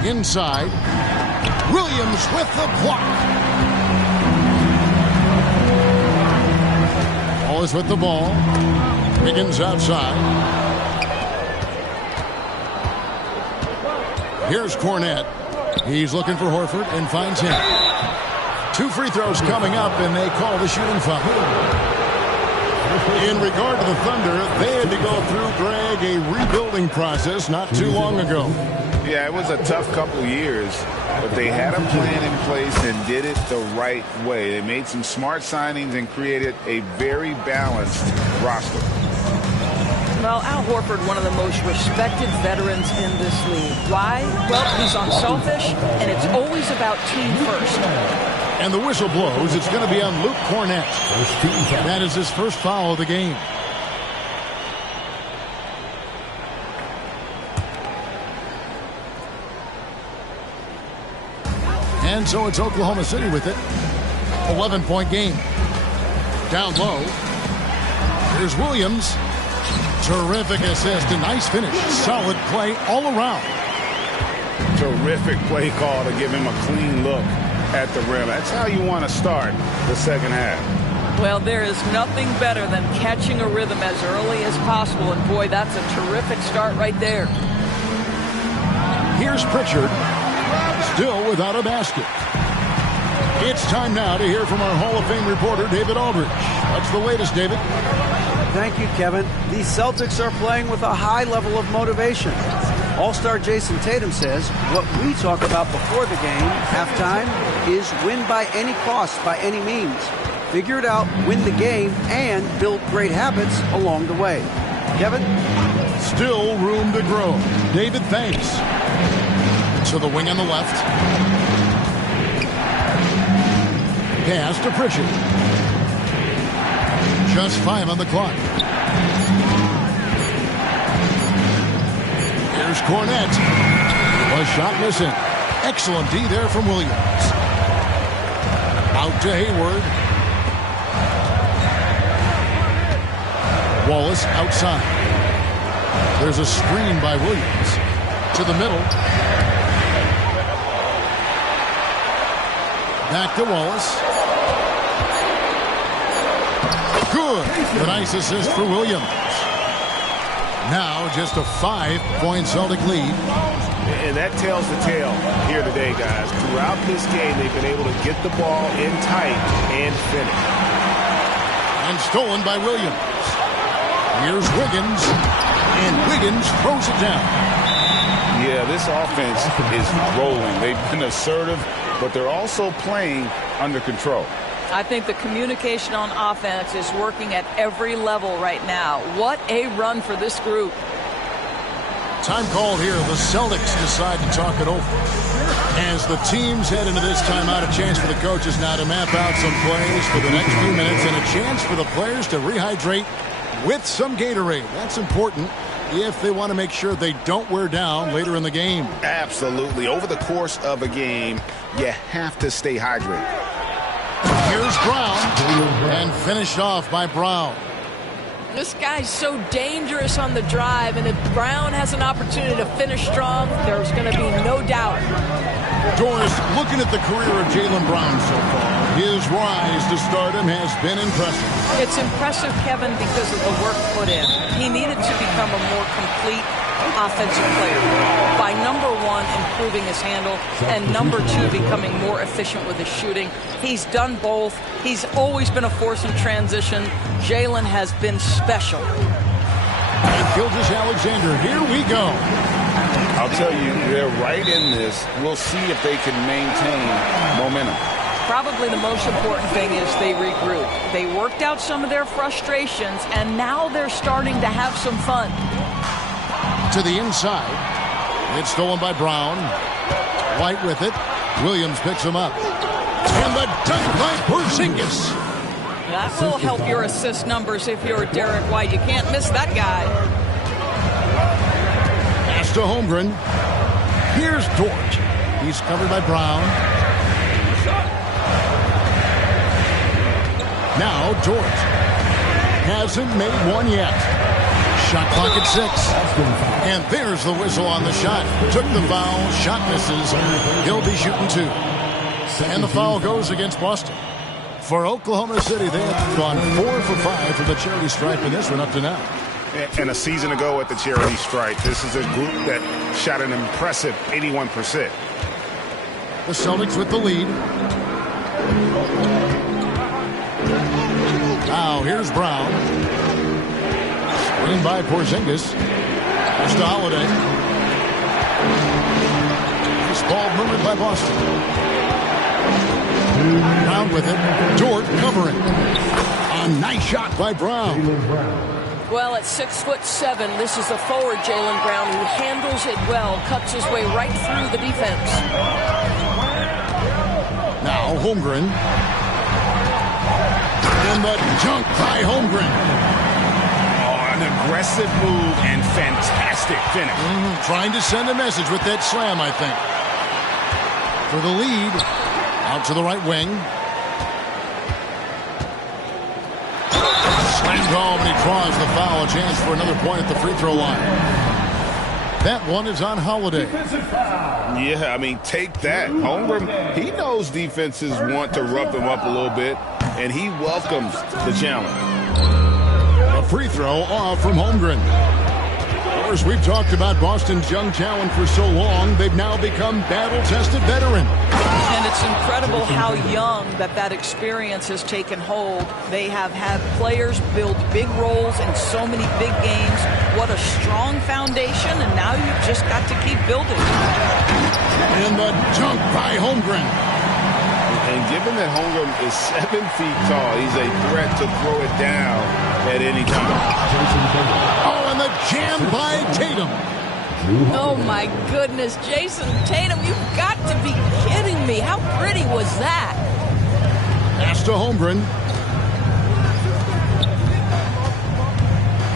Inside. Williams with the block. Wallace with the ball. Wiggins outside. Here's Cornette. He's looking for Horford and finds him. 2 free throws coming up, and they call the shooting foul. In regard to the Thunder, they had to go through, Greg, a rebuilding process not too long ago. Yeah, it was a tough couple years, but they had a plan in place and did it the right way. They made some smart signings and created a very balanced roster. Well, Al Horford, one of the most respected veterans in this league. Why? Well, he's unselfish, and it's always about team first. And the whistle blows. It's going to be on Luke Cornette. That is his first foul of the game. And so it's Oklahoma City with it. 11-point game. Down low. Here's Williams. Terrific assist. A nice finish. Solid play all around. Terrific play call to give him a clean look at the rim. That's how you want to start the second half. Well, there is nothing better than catching a rhythm as early as possible. And, boy, that's a terrific start right there. Here's Pritchard. Still without a basket. It's time now to hear from our Hall of Fame reporter, David Aldridge. What's the latest, David? Thank you, Kevin. The Celtics are playing with a high level of motivation. All-star Jason Tatum says what we talk about before the game, halftime, is win by any cost, by any means. Figure it out, win the game, and build great habits along the way. Kevin? Still room to grow. David, thanks. To the wing on the left. Pass to Pritchard. Just 5 on the clock. Here's Cornette. A shot missing. Excellent D there from Williams. Out to Hayward. Wallace outside. There's a screen by Williams. To the middle. Back to Wallace. Good. A nice assist for Williams. Now just a 5-point Celtic lead. And that tells the tale here today, guys. Throughout this game, they've been able to get the ball in tight and finish. And stolen by Williams. Here's Wiggins. And Wiggins throws it down. Yeah, this offense is rolling. They've been assertive, but they're also playing under control. I think the communication on offense is working at every level right now. What a run for this group. Time called here. The Celtics decide to talk it over. As the teams head into this timeout, a chance for the coaches now to map out some plays for the next few minutes and a chance for the players to rehydrate with some Gatorade. That's important if they want to make sure they don't wear down later in the game. Absolutely. Over the course of a game, you have to stay hydrated. Here's Brown, and finished off by Brown. This guy's so dangerous on the drive, and if Brown has an opportunity to finish strong, there's going to be no doubt. Doris, looking at the career of Jaylen Brown so far, his rise to stardom has been impressive. It's impressive, Kevin, because of the work put in. He needed to become a more complete offensive player by, number one, improving his handle, and number two, becoming more efficient with his shooting. He's done both. He's always been a force in transition. Jaylen has been special. And Gilgeous-Alexander, here we go. I'll tell you, they're right in this. We'll see if they can maintain momentum. Probably the most important thing is they regroup. They worked out some of their frustrations, and now they're starting to have some fun. To the inside. It's stolen by Brown. White with it. Williams picks him up. And the dunk by Porzingis. That will help your assist numbers if you're Derek White. You can't miss that guy. Pass to Holmgren. Here's Dort. He's covered by Brown. Now Dort. Hasn't made one yet. Shot clock at 6. And there's the whistle on the shot. Took the foul. Shot misses. He'll be shooting 2. And the foul goes against Boston. For Oklahoma City, they have gone 4 for 5 from the charity stripe in this one up to now. And a season ago at the charity stripe, this is a group that shot an impressive 81%. The Celtics with the lead. Now here's Brown. Screen by Porzingis. Pass to Holiday. This ball moved by Boston. Brown with it. Dort covering. A nice shot by Brown. Well, at 6'7", this is a forward Jaylen Brown who handles it well, cuts his way right through the defense. Now Holmgren. And the dunk by Holmgren. An aggressive move and fantastic finish. Trying to send a message with that slam, I think. For the lead. Out to the right wing. Slammed home, and he draws the foul. A chance for another point at the free throw line. That one is on Holiday. Yeah, I mean, take that. Holmgren, he knows defenses want to rough him up a little bit, and he welcomes the challenge. A free throw off from Holmgren. Of course, we've talked about Boston's young talent for so long. They've now become battle-tested veterans. And it's incredible how young that experience has taken hold. They have had players build big roles in so many big games. What a strong foundation, and now you've just got to keep building. And the dunk by Holmgren. And given that Holmgren is 7 feet tall, he's a threat to throw it down at any time. Oh, and the jam by Tatum. Oh, my goodness. Jason Tatum, you've got to be kidding me. How pretty was that? Pass to Holmgren.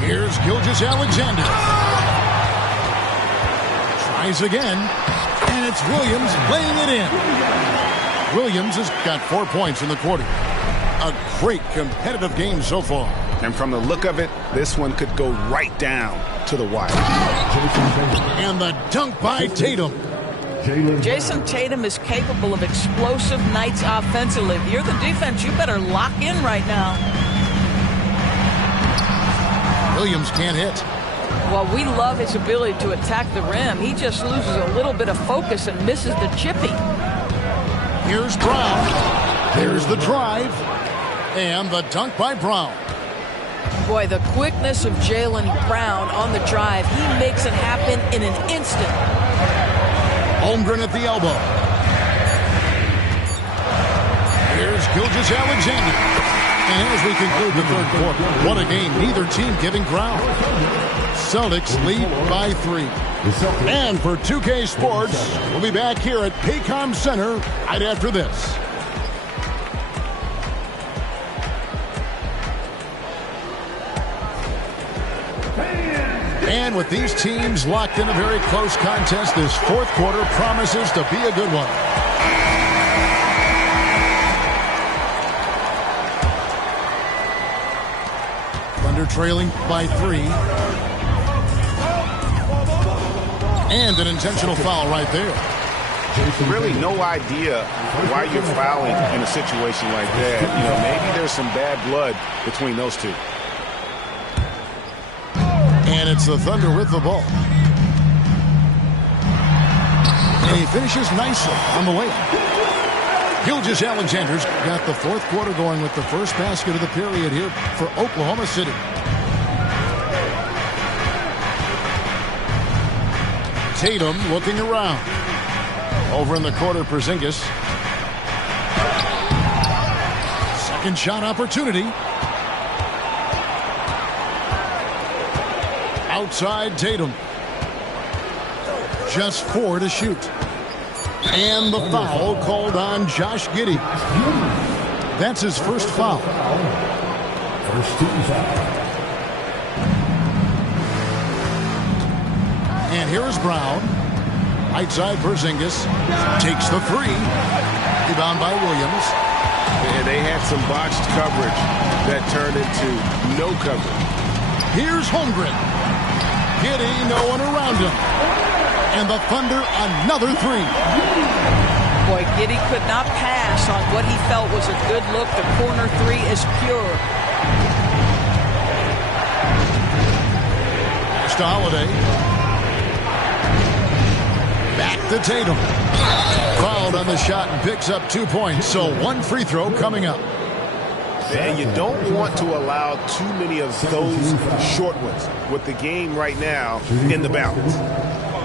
Here's Gilgeous-Alexander. Tries again, and it's Williams laying it in. Williams has got 4 points in the quarter. A great competitive game so far. And from the look of it, this one could go right down to the wire. And the dunk by Tatum. Jason Tatum is capable of explosive nights offensively. If you're the defense, you better lock in right now. Williams can't hit. Well, we love his ability to attack the rim. He just loses a little bit of focus and misses the chippy. Here's Brown. There's the drive. And the dunk by Brown. Boy, the quickness of Jaylen Brown on the drive. He makes it happen in an instant. Holmgren at the elbow. Here's Gilgeous-Alexander. And as we conclude the third quarter, what a game. Neither team giving ground. Celtics lead by 3. And for 2K Sports, we'll be back here at Paycom Center right after this. And with these teams locked in a very close contest, this fourth quarter promises to be a good one. Thunder trailing by 3. And an intentional foul right there. Really no idea why you're fouling in a situation like that. You know, maybe there's some bad blood between those two. And it's the Thunder with the ball. And he finishes nicely on the way. Gilgeous-Alexander's got the fourth quarter going with the first basket of the period here for Oklahoma City. Tatum looking around. Over in the corner, Porzingis. Second shot opportunity. Outside Tatum. Just 4 to shoot. And the foul called on Josh Giddey. That's his first foul. First team foul. And here is Brown. Right side Porzingis. Takes the 3. Rebound by Williams. And they had some botched coverage that turned into no coverage. Here's Holmgren. Giddey, no one around him. And the Thunder, another 3. Boy, Giddey could not pass on what he felt was a good look. The corner 3 is pure. Pass to Holiday. Back to Tatum. Fouled on the shot and picks up 2 points. So 1 free throw coming up. And you don't want to allow too many of those short ones with the game right now in the balance.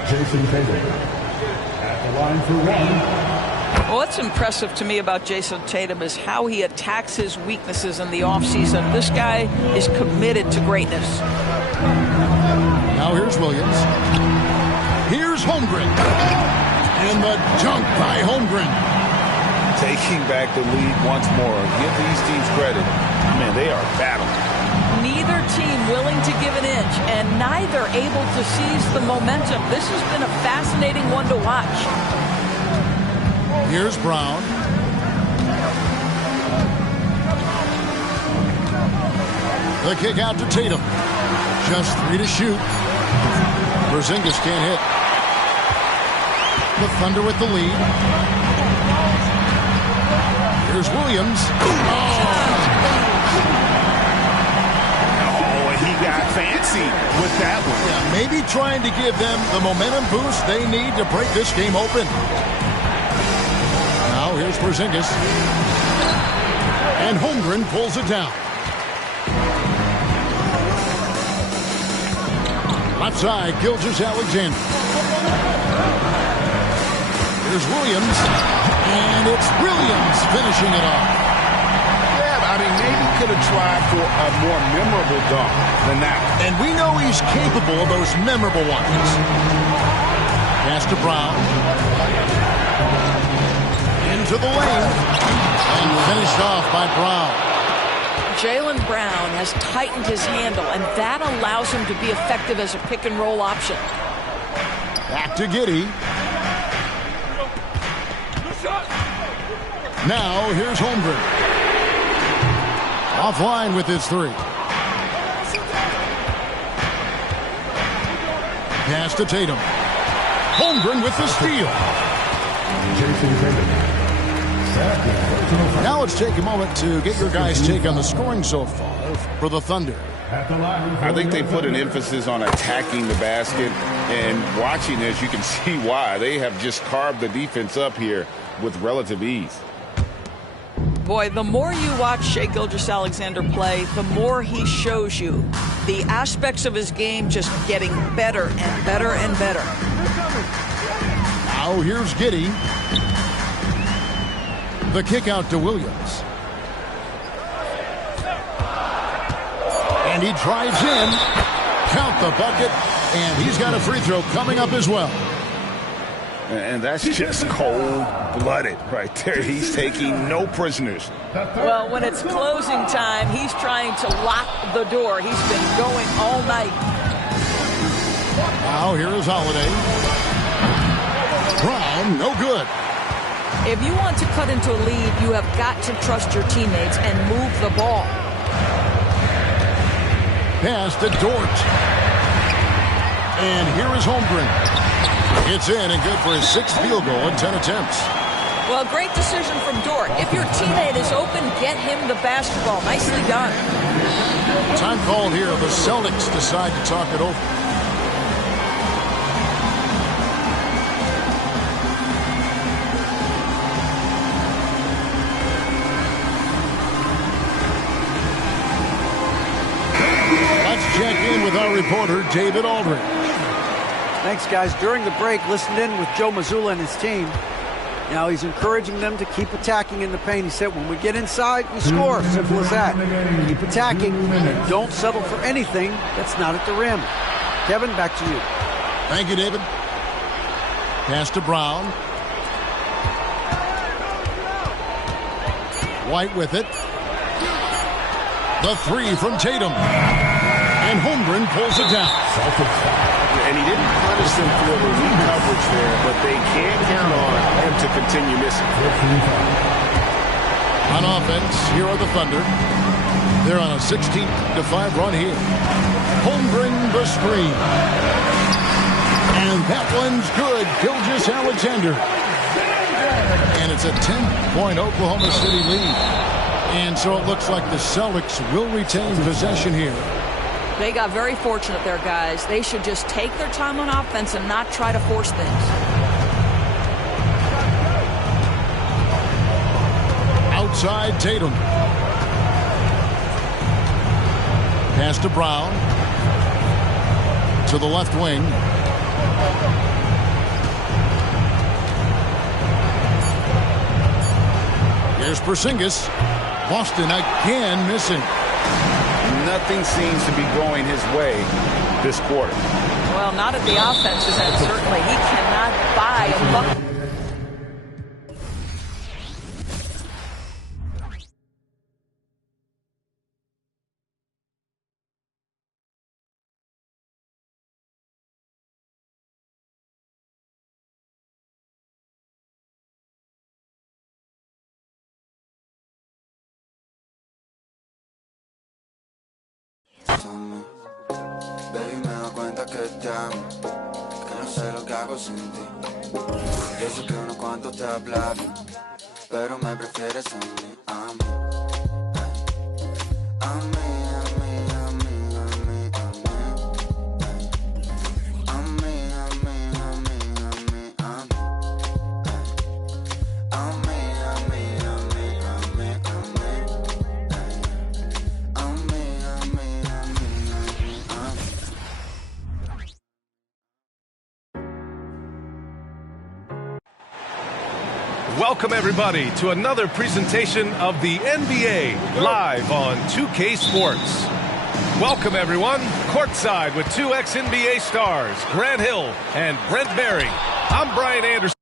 Jason Tatum at the line for 1. What's impressive to me about Jason Tatum is how he attacks his weaknesses in the offseason. This guy is committed to greatness. Now here's Williams. Here's Holmgren. And the dunk by Holmgren. Taking back the lead once more. Give these teams credit. Man, they are battling. Neither team willing to give an inch, and neither able to seize the momentum. This has been a fascinating one to watch. Here's Brown. The kick out to Tatum. Just 3 to shoot. Porzingis can't hit. The Thunder with the lead. Here's Williams. Oh, he got fancy with that one. Yeah, maybe trying to give them the momentum boost they need to break this game open. Now here's Porzingis. And Holmgren pulls it down. Left side, Gilgeous-Alexander. Here's Williams. And it's Williams finishing it off. Yeah, I mean, maybe could have tried for a more memorable dunk than that. And we know he's capable of those memorable ones. Pass to Brown. Into the lane. And finished off by Brown. Jaylen Brown has tightened his handle, and that allows him to be effective as a pick-and-roll option. Back to Giddey. Now here's Holmgren. Offline with his three. Pass to Tatum. Holmgren with the steal. Now let's take a moment to get your guys' take on the scoring so far for the Thunder. I think they put an emphasis on attacking the basket, and watching this, you can see why. They have just carved the defense up here with relative ease. Boy, the more you watch Shai Gilgeous-Alexander play, the more he shows you the aspects of his game just getting better and better and better. Now here's Giddey. The kick out to Williams. And he drives in. Count the bucket. And he's got a free throw coming up as well. And that's just cold-blooded right there. He's taking no prisoners. Well, when it's closing time, he's trying to lock the door. He's been going all night. Now here is Holiday. Brown, no good. If you want to cut into a lead, you have got to trust your teammates and move the ball. Pass to Dort. And here is Holmgren. It's in and good for his 6th field goal in 10 attempts. Well, great decision from Dort. If your teammate is open, get him the basketball. Nicely done. Time called here. The Celtics decide to talk it over. Let's check in with our reporter, David Aldridge. Thanks, guys. During the break, listened in with Joe Mazzulla and his team. Now he's encouraging them to keep attacking in the paint. He said, when we get inside, we score. Simple as that. Keep attacking and don't settle for anything that's not at the rim. Kevin, back to you. Thank you, David. Pass to Brown. White with it. The three from Tatum. And Holmgren pulls it down. And he didn't punish them for the weak coverage there, but they can't count on him to continue missing. On offense, here are the Thunder. They're on a 16-5 run here. Holmgren the screen. And that one's good. Gilgeous-Alexander. And it's a 10-point Oklahoma City lead. And so it looks like the Celtics will retain possession here. They got very fortunate there, guys. They should just take their time on offense and not try to force things. Outside Tatum. Pass to Brown. To the left wing. Here's Porzingis. Boston again missing. Nothing seems to be going his way this quarter. Well, not at the offense's end, certainly. He cannot buy a bucket. Baby, me doy cuenta que te amo, que no sé lo que hago sin ti. Yo sé que unos cuantos te hablan, pero me prefieres a mí, a mí. A mí, a mí, a mí, a mí, a mí. A mí, a mí, a mí, a mí, a mí. A mí, a mí, a mí, a mí, a mí. A mí, a mí, a mí, a mí. Welcome, everybody, to another presentation of the NBA live on 2K Sports. Welcome, everyone, courtside with two ex-NBA stars, Grant Hill and Brent Berry. I'm Brian Anderson.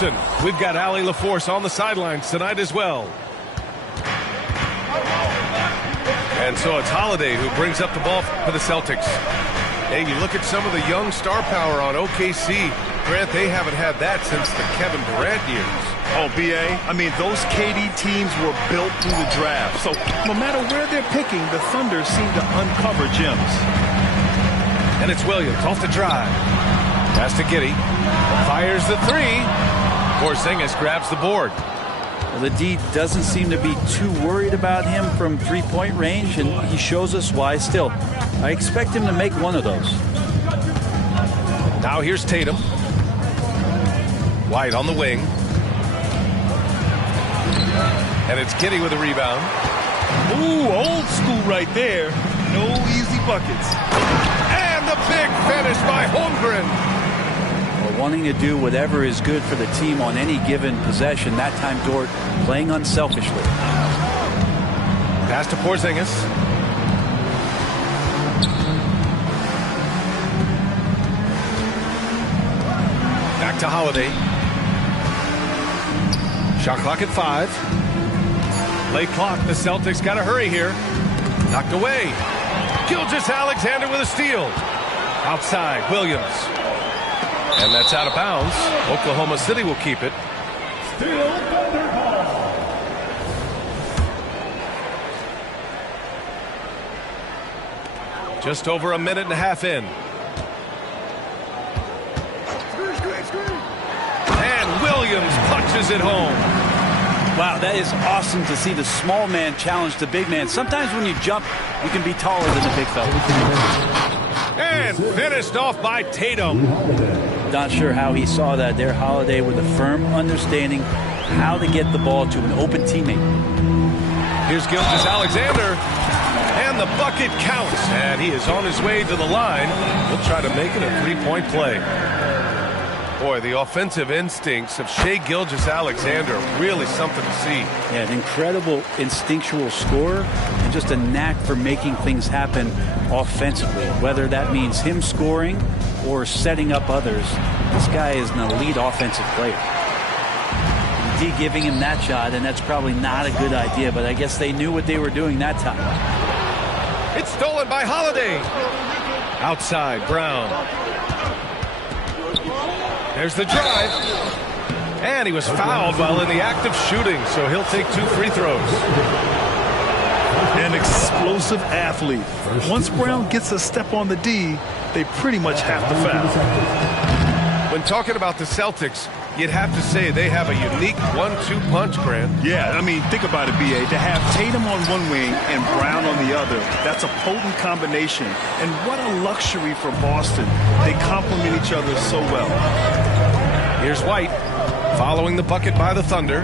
Richardson. We've got Allie LaForce on the sidelines tonight as well. And so it's Holiday who brings up the ball for the Celtics. Hey, you look at some of the young star power on OKC. Grant, they haven't had that since the Kevin Durant years. Oh, B.A., I mean, those KD teams were built through the draft. So no matter where they're picking, the Thunder seem to uncover gems. And it's Williams off the drive. Pass to Giddey. Fires the three. Porzingis grabs the board. Well, the D doesn't seem to be too worried about him from three-point range, and he shows us why still. I expect him to make one of those. Now here's Tatum. White on the wing. And it's Giddey with a rebound. Ooh, old school right there. No easy buckets. And the big finish by Holmgren. Well, wanting to do whatever is good for the team on any given possession. That time Dort playing unselfishly. Pass to Porzingis. Back to Holiday. Shot clock at 5. Late clock. The Celtics got to hurry here. Knocked away. Gilgeous-Alexander with a steal. Outside, Williams. And that's out of bounds. Oklahoma City will keep it. Still Thunder ball. Just over a minute and a half in. And Williams punches it home. Wow, that is awesome to see the small man challenge the big man. Sometimes when you jump, you can be taller than the big fella. And finished off by Tatum. Not sure how he saw that there. Holiday with a firm understanding how to get the ball to an open teammate. Here's Gilgeous-Alexander. And the bucket counts. And he is on his way to the line. He'll try to make it a three-point play. Boy, the offensive instincts of Shai Gilgeous-Alexander, really something to see. Yeah, an incredible instinctual scorer and just a knack for making things happen offensively, whether that means him scoring or setting up others. This guy is an elite offensive player. D giving him that shot, and that's probably not a good idea, but I guess they knew what they were doing that time. It's stolen by Holiday. Outside, Brown. There's the drive. And he was fouled while in the act of shooting, so he'll take 2 free throws. An explosive athlete. Once Brown gets a step on the D, they pretty much have to foul. When talking about the Celtics, you'd have to say they have a unique 1-2 punch, Grant. Yeah, I mean, think about it, B.A. To have Tatum on one wing and Brown on the other, that's a potent combination. And what a luxury for Boston. They complement each other so well. Here's White, following the bucket by the Thunder.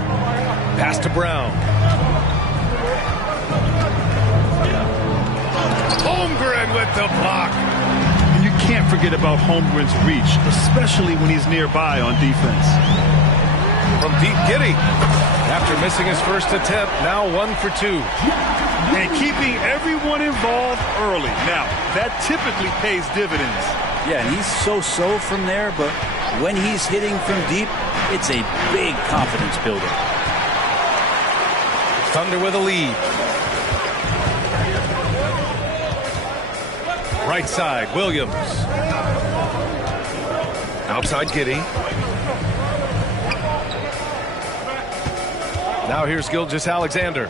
Pass to Brown. Holmgren with the block. And you can't forget about Holmgren's reach, especially when he's nearby on defense. From deep, Giddey. After missing his first attempt, now 1 for 2. And keeping everyone involved early. Now, that typically pays dividends. Yeah, and he's so-so from there, but when he's hitting from deep, it's a big confidence builder. Thunder with a lead. Right side, Williams. Outside, Giddey. Now here's Gilgeous-Alexander.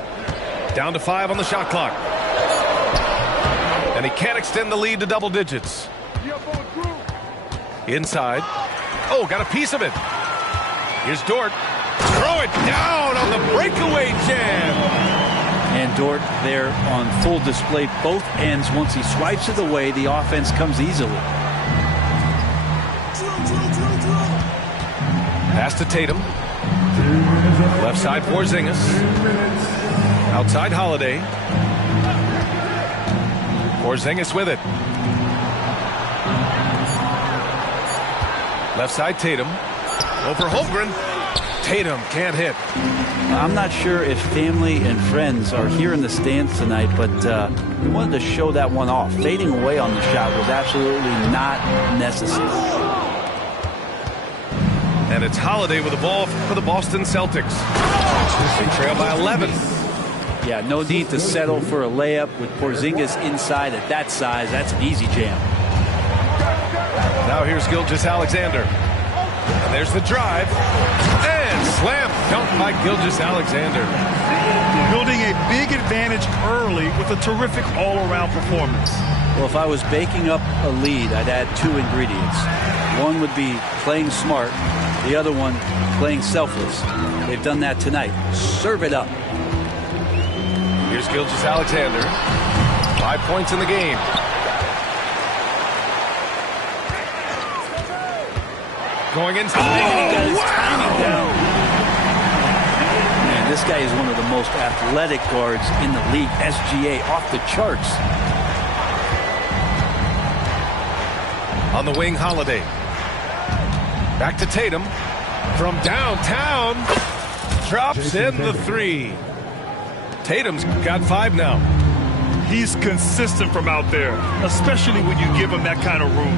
Down to 5 on the shot clock. And he can't extend the lead to double digits. Inside. Oh, got a piece of it. Here's Dort. Throw it down on the breakaway jam. And Dort there on full display, both ends. Once he swipes it away, the offense comes easily. Pass to Tatum. Left side, Porzingis. Outside, Holiday. Porzingis with it. Left side, Tatum. Over Holmgren. Tatum can't hit. I'm not sure if family and friends are here in the stands tonight, but he wanted to show that one off. Fading away on the shot was absolutely not necessary. And it's Holiday with the ball for the Boston Celtics. They trail by 11. Yeah, no need to settle for a layup with Porzingis inside at that size. That's an easy jam. Now here's Gilgeous-Alexander. And there's the drive. And slam dunk by Gilgeous-Alexander. Building a big advantage early with a terrific all-around performance. Well, if I was baking up a lead, I'd add two ingredients. One would be playing smart. The other one, playing selfless. They've done that tonight. Serve it up. Here's Gilgeous-Alexander. 5 points in the game. Going inside. He got his timing down. Man, this guy is one of the most athletic guards in the league. SGA off the charts. On the wing, Holiday. Back to Tatum. From downtown. Drops in the three. Tatum's got 5 now. He's consistent from out there, especially when you give him that kind of room.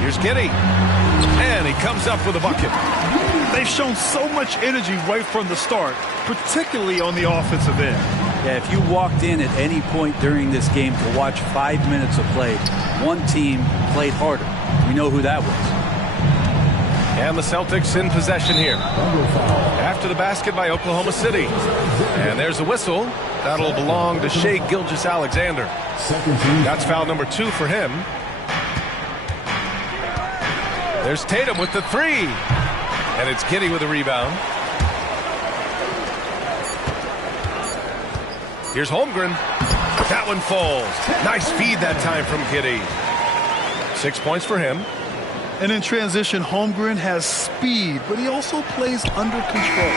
Here's Giddey. And he comes up with a bucket. They've shown so much energy right from the start, particularly on the offensive end. Yeah, if you walked in at any point during this game to watch 5 minutes of play, one team played harder. We know who that was. And the Celtics in possession here. After the basket by Oklahoma City. And there's a whistle. That'll belong to Shai Gilgeous-Alexander. That's foul number 2 for him. There's Tatum with the 3. And it's Giddey with a rebound. Here's Holmgren. That one falls. Nice feed that time from Giddey. 6 points for him. And in transition, Holmgren has speed, but he also plays under control.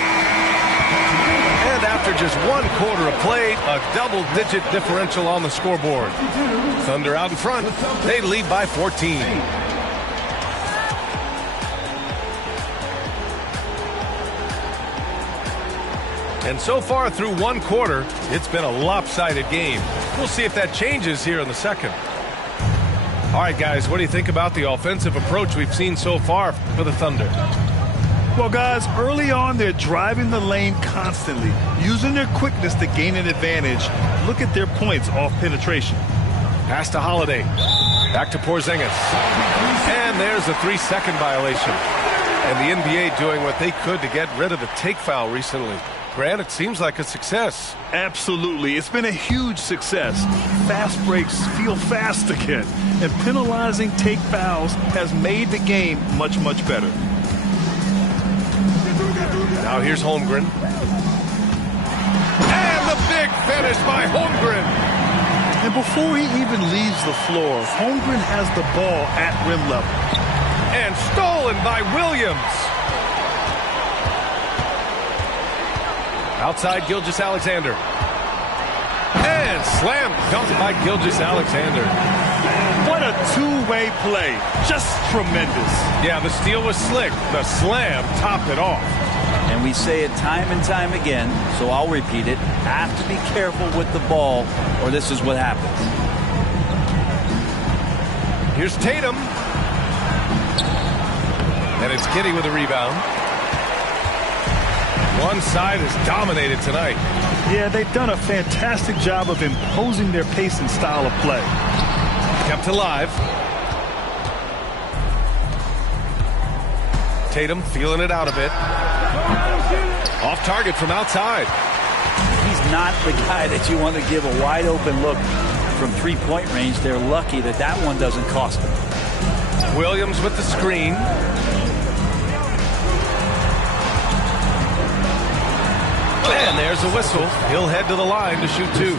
And after just 1 quarter of play, a double-digit differential on the scoreboard. Thunder out in front. They lead by 14. And so far through 1 quarter, it's been a lopsided game. We'll see if that changes here in the second. All right, guys, what do you think about the offensive approach we've seen so far for the Thunder? Well, guys, early on, they're driving the lane constantly, using their quickness to gain an advantage. Look at their points off penetration. Pass to Holiday. Back to Porzingis. And there's a 3-second violation. And the NBA doing what they could to get rid of the take foul recently. Grant, it seems like a success. Absolutely. It's been a huge success. Fast breaks feel fast again. And penalizing take fouls has made the game much, much better. Now here's Holmgren. And the big finish by Holmgren. And before he even leaves the floor, Holmgren has the ball at rim level. And stolen by Williams. Outside Gilgeous-Alexander. And slam dunk by Gilgeous-Alexander. What a two-way play. Just tremendous. Yeah, the steal was slick. The slam topped it off. And we say it time and time again, so I'll repeat it. Have to be careful with the ball, or this is what happens. Here's Tatum. And it's Giddey with a rebound. One side is dominated tonight. Yeah, they've done a fantastic job of imposing their pace and style of play. Kept alive. Tatum feeling it out a bit. Off target from outside. He's not the guy that you want to give a wide open look from three-point range. They're lucky that that one doesn't cost them. Williams with the screen. And there's a whistle. He'll head to the line to shoot 2.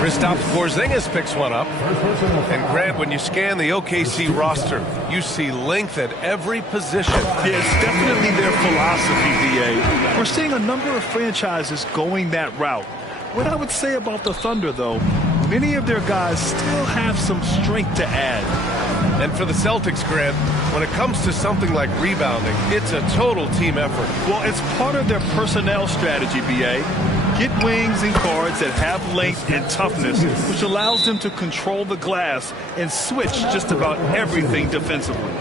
Kristaps Porzingis picks one up. And Grant, when you scan the OKC roster, you see length at every position. Yeah, it's definitely their philosophy, DA. We're seeing a number of franchises going that route. What I would say about the Thunder, though, many of their guys still have some strength to add. And for the Celtics, Grant, when it comes to something like rebounding, it's a total team effort. Well, it's part of their personnel strategy, BA. Get wings and guards that have length and toughness, which allows them to control the glass and switch just about everything defensively.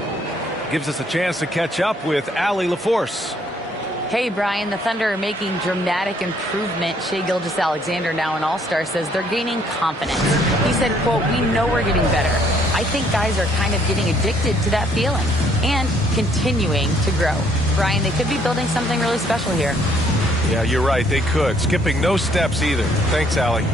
Gives us a chance to catch up with Allie LaForce. Hey, Brian, the Thunder are making dramatic improvement. Shai Gilgeous-Alexander, now an All-Star, says they're gaining confidence. He said, quote, "We know we're getting better. I think guys are kind of getting addicted to that feeling and continuing to grow." Brian, they could be building something really special here. Yeah, you're right. They could. Skipping no steps either. Thanks, Allie.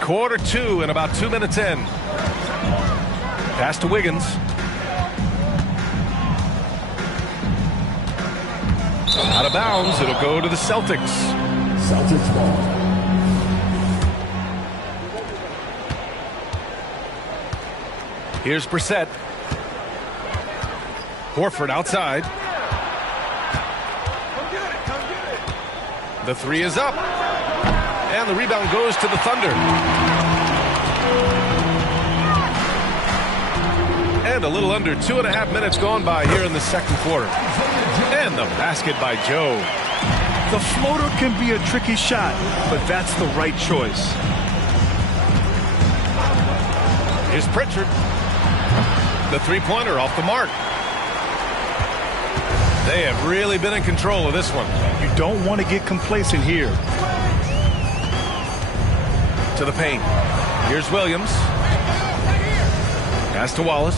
Quarter 2 and about 2 minutes in. Pass to Wiggins. Out of bounds. It'll go to the Celtics. Celtics ball. Here's Brissett. Horford outside. The three is up. And the rebound goes to the Thunder. And a little under 2.5 minutes gone by here in the second quarter. And the basket by Joe. The floater can be a tricky shot, but that's the right choice. Here's Pritchard. The three-pointer off the mark. They have really been in control of this one. You don't want to get complacent here. To the paint. Here's Williams. Pass to Wallace.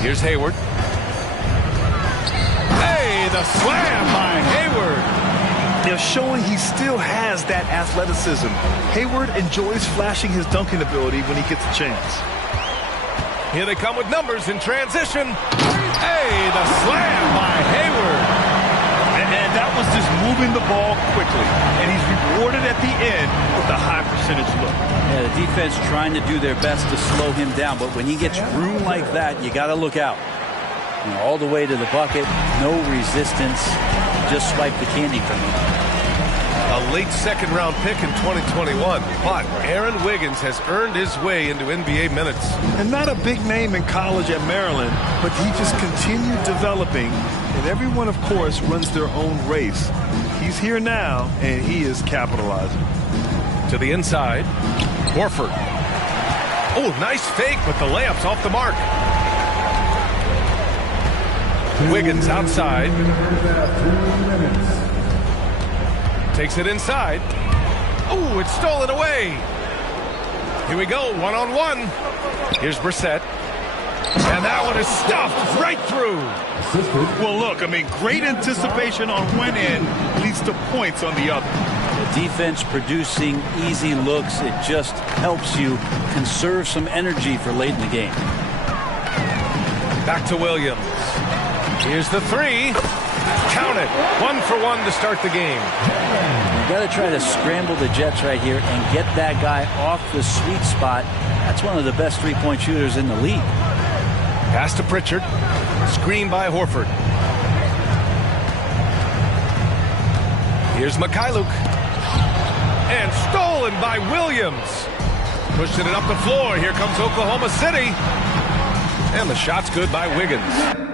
Here's Hayward. Hey, the slam by Hayward. They're showing he still has that athleticism. Hayward enjoys flashing his dunking ability when he gets a chance. Here they come with numbers in transition. Hey, the slam by Hayward. And that was just moving the ball quickly. And he's rewarded at the end with a high percentage look. Yeah, the defense trying to do their best to slow him down. But when he gets room like that, you got to look out. You know, all the way to the bucket, no resistance. Just swipe the candy from him. A late second-round pick in 2021. But Aaron Wiggins has earned his way into NBA minutes. And not a big name in college at Maryland, but he just continued developing. And everyone, of course, runs their own race. He's here now, and he is capitalizing. To the inside, Horford. Oh, nice fake, but the layup's off the mark. Wiggins outside. Takes it inside. Oh, it's stolen away. Here we go, one-on-one. Here's Brissett. And that one is stuffed right through. Well, look, I mean, great anticipation on one end leads to points on the other. The defense producing easy looks. It just helps you conserve some energy for late in the game. Back to Williams. Here's the three. Count it. 1 for 1 to start the game. You got to try to scramble the Jets right here and get that guy off the sweet spot. That's one of the best three-point shooters in the league. Pass to Pritchard. Screen by Horford. Here's Mikhailuk. And stolen by Williams. Pushing it up the floor. Here comes Oklahoma City. And the shot's good by Wiggins.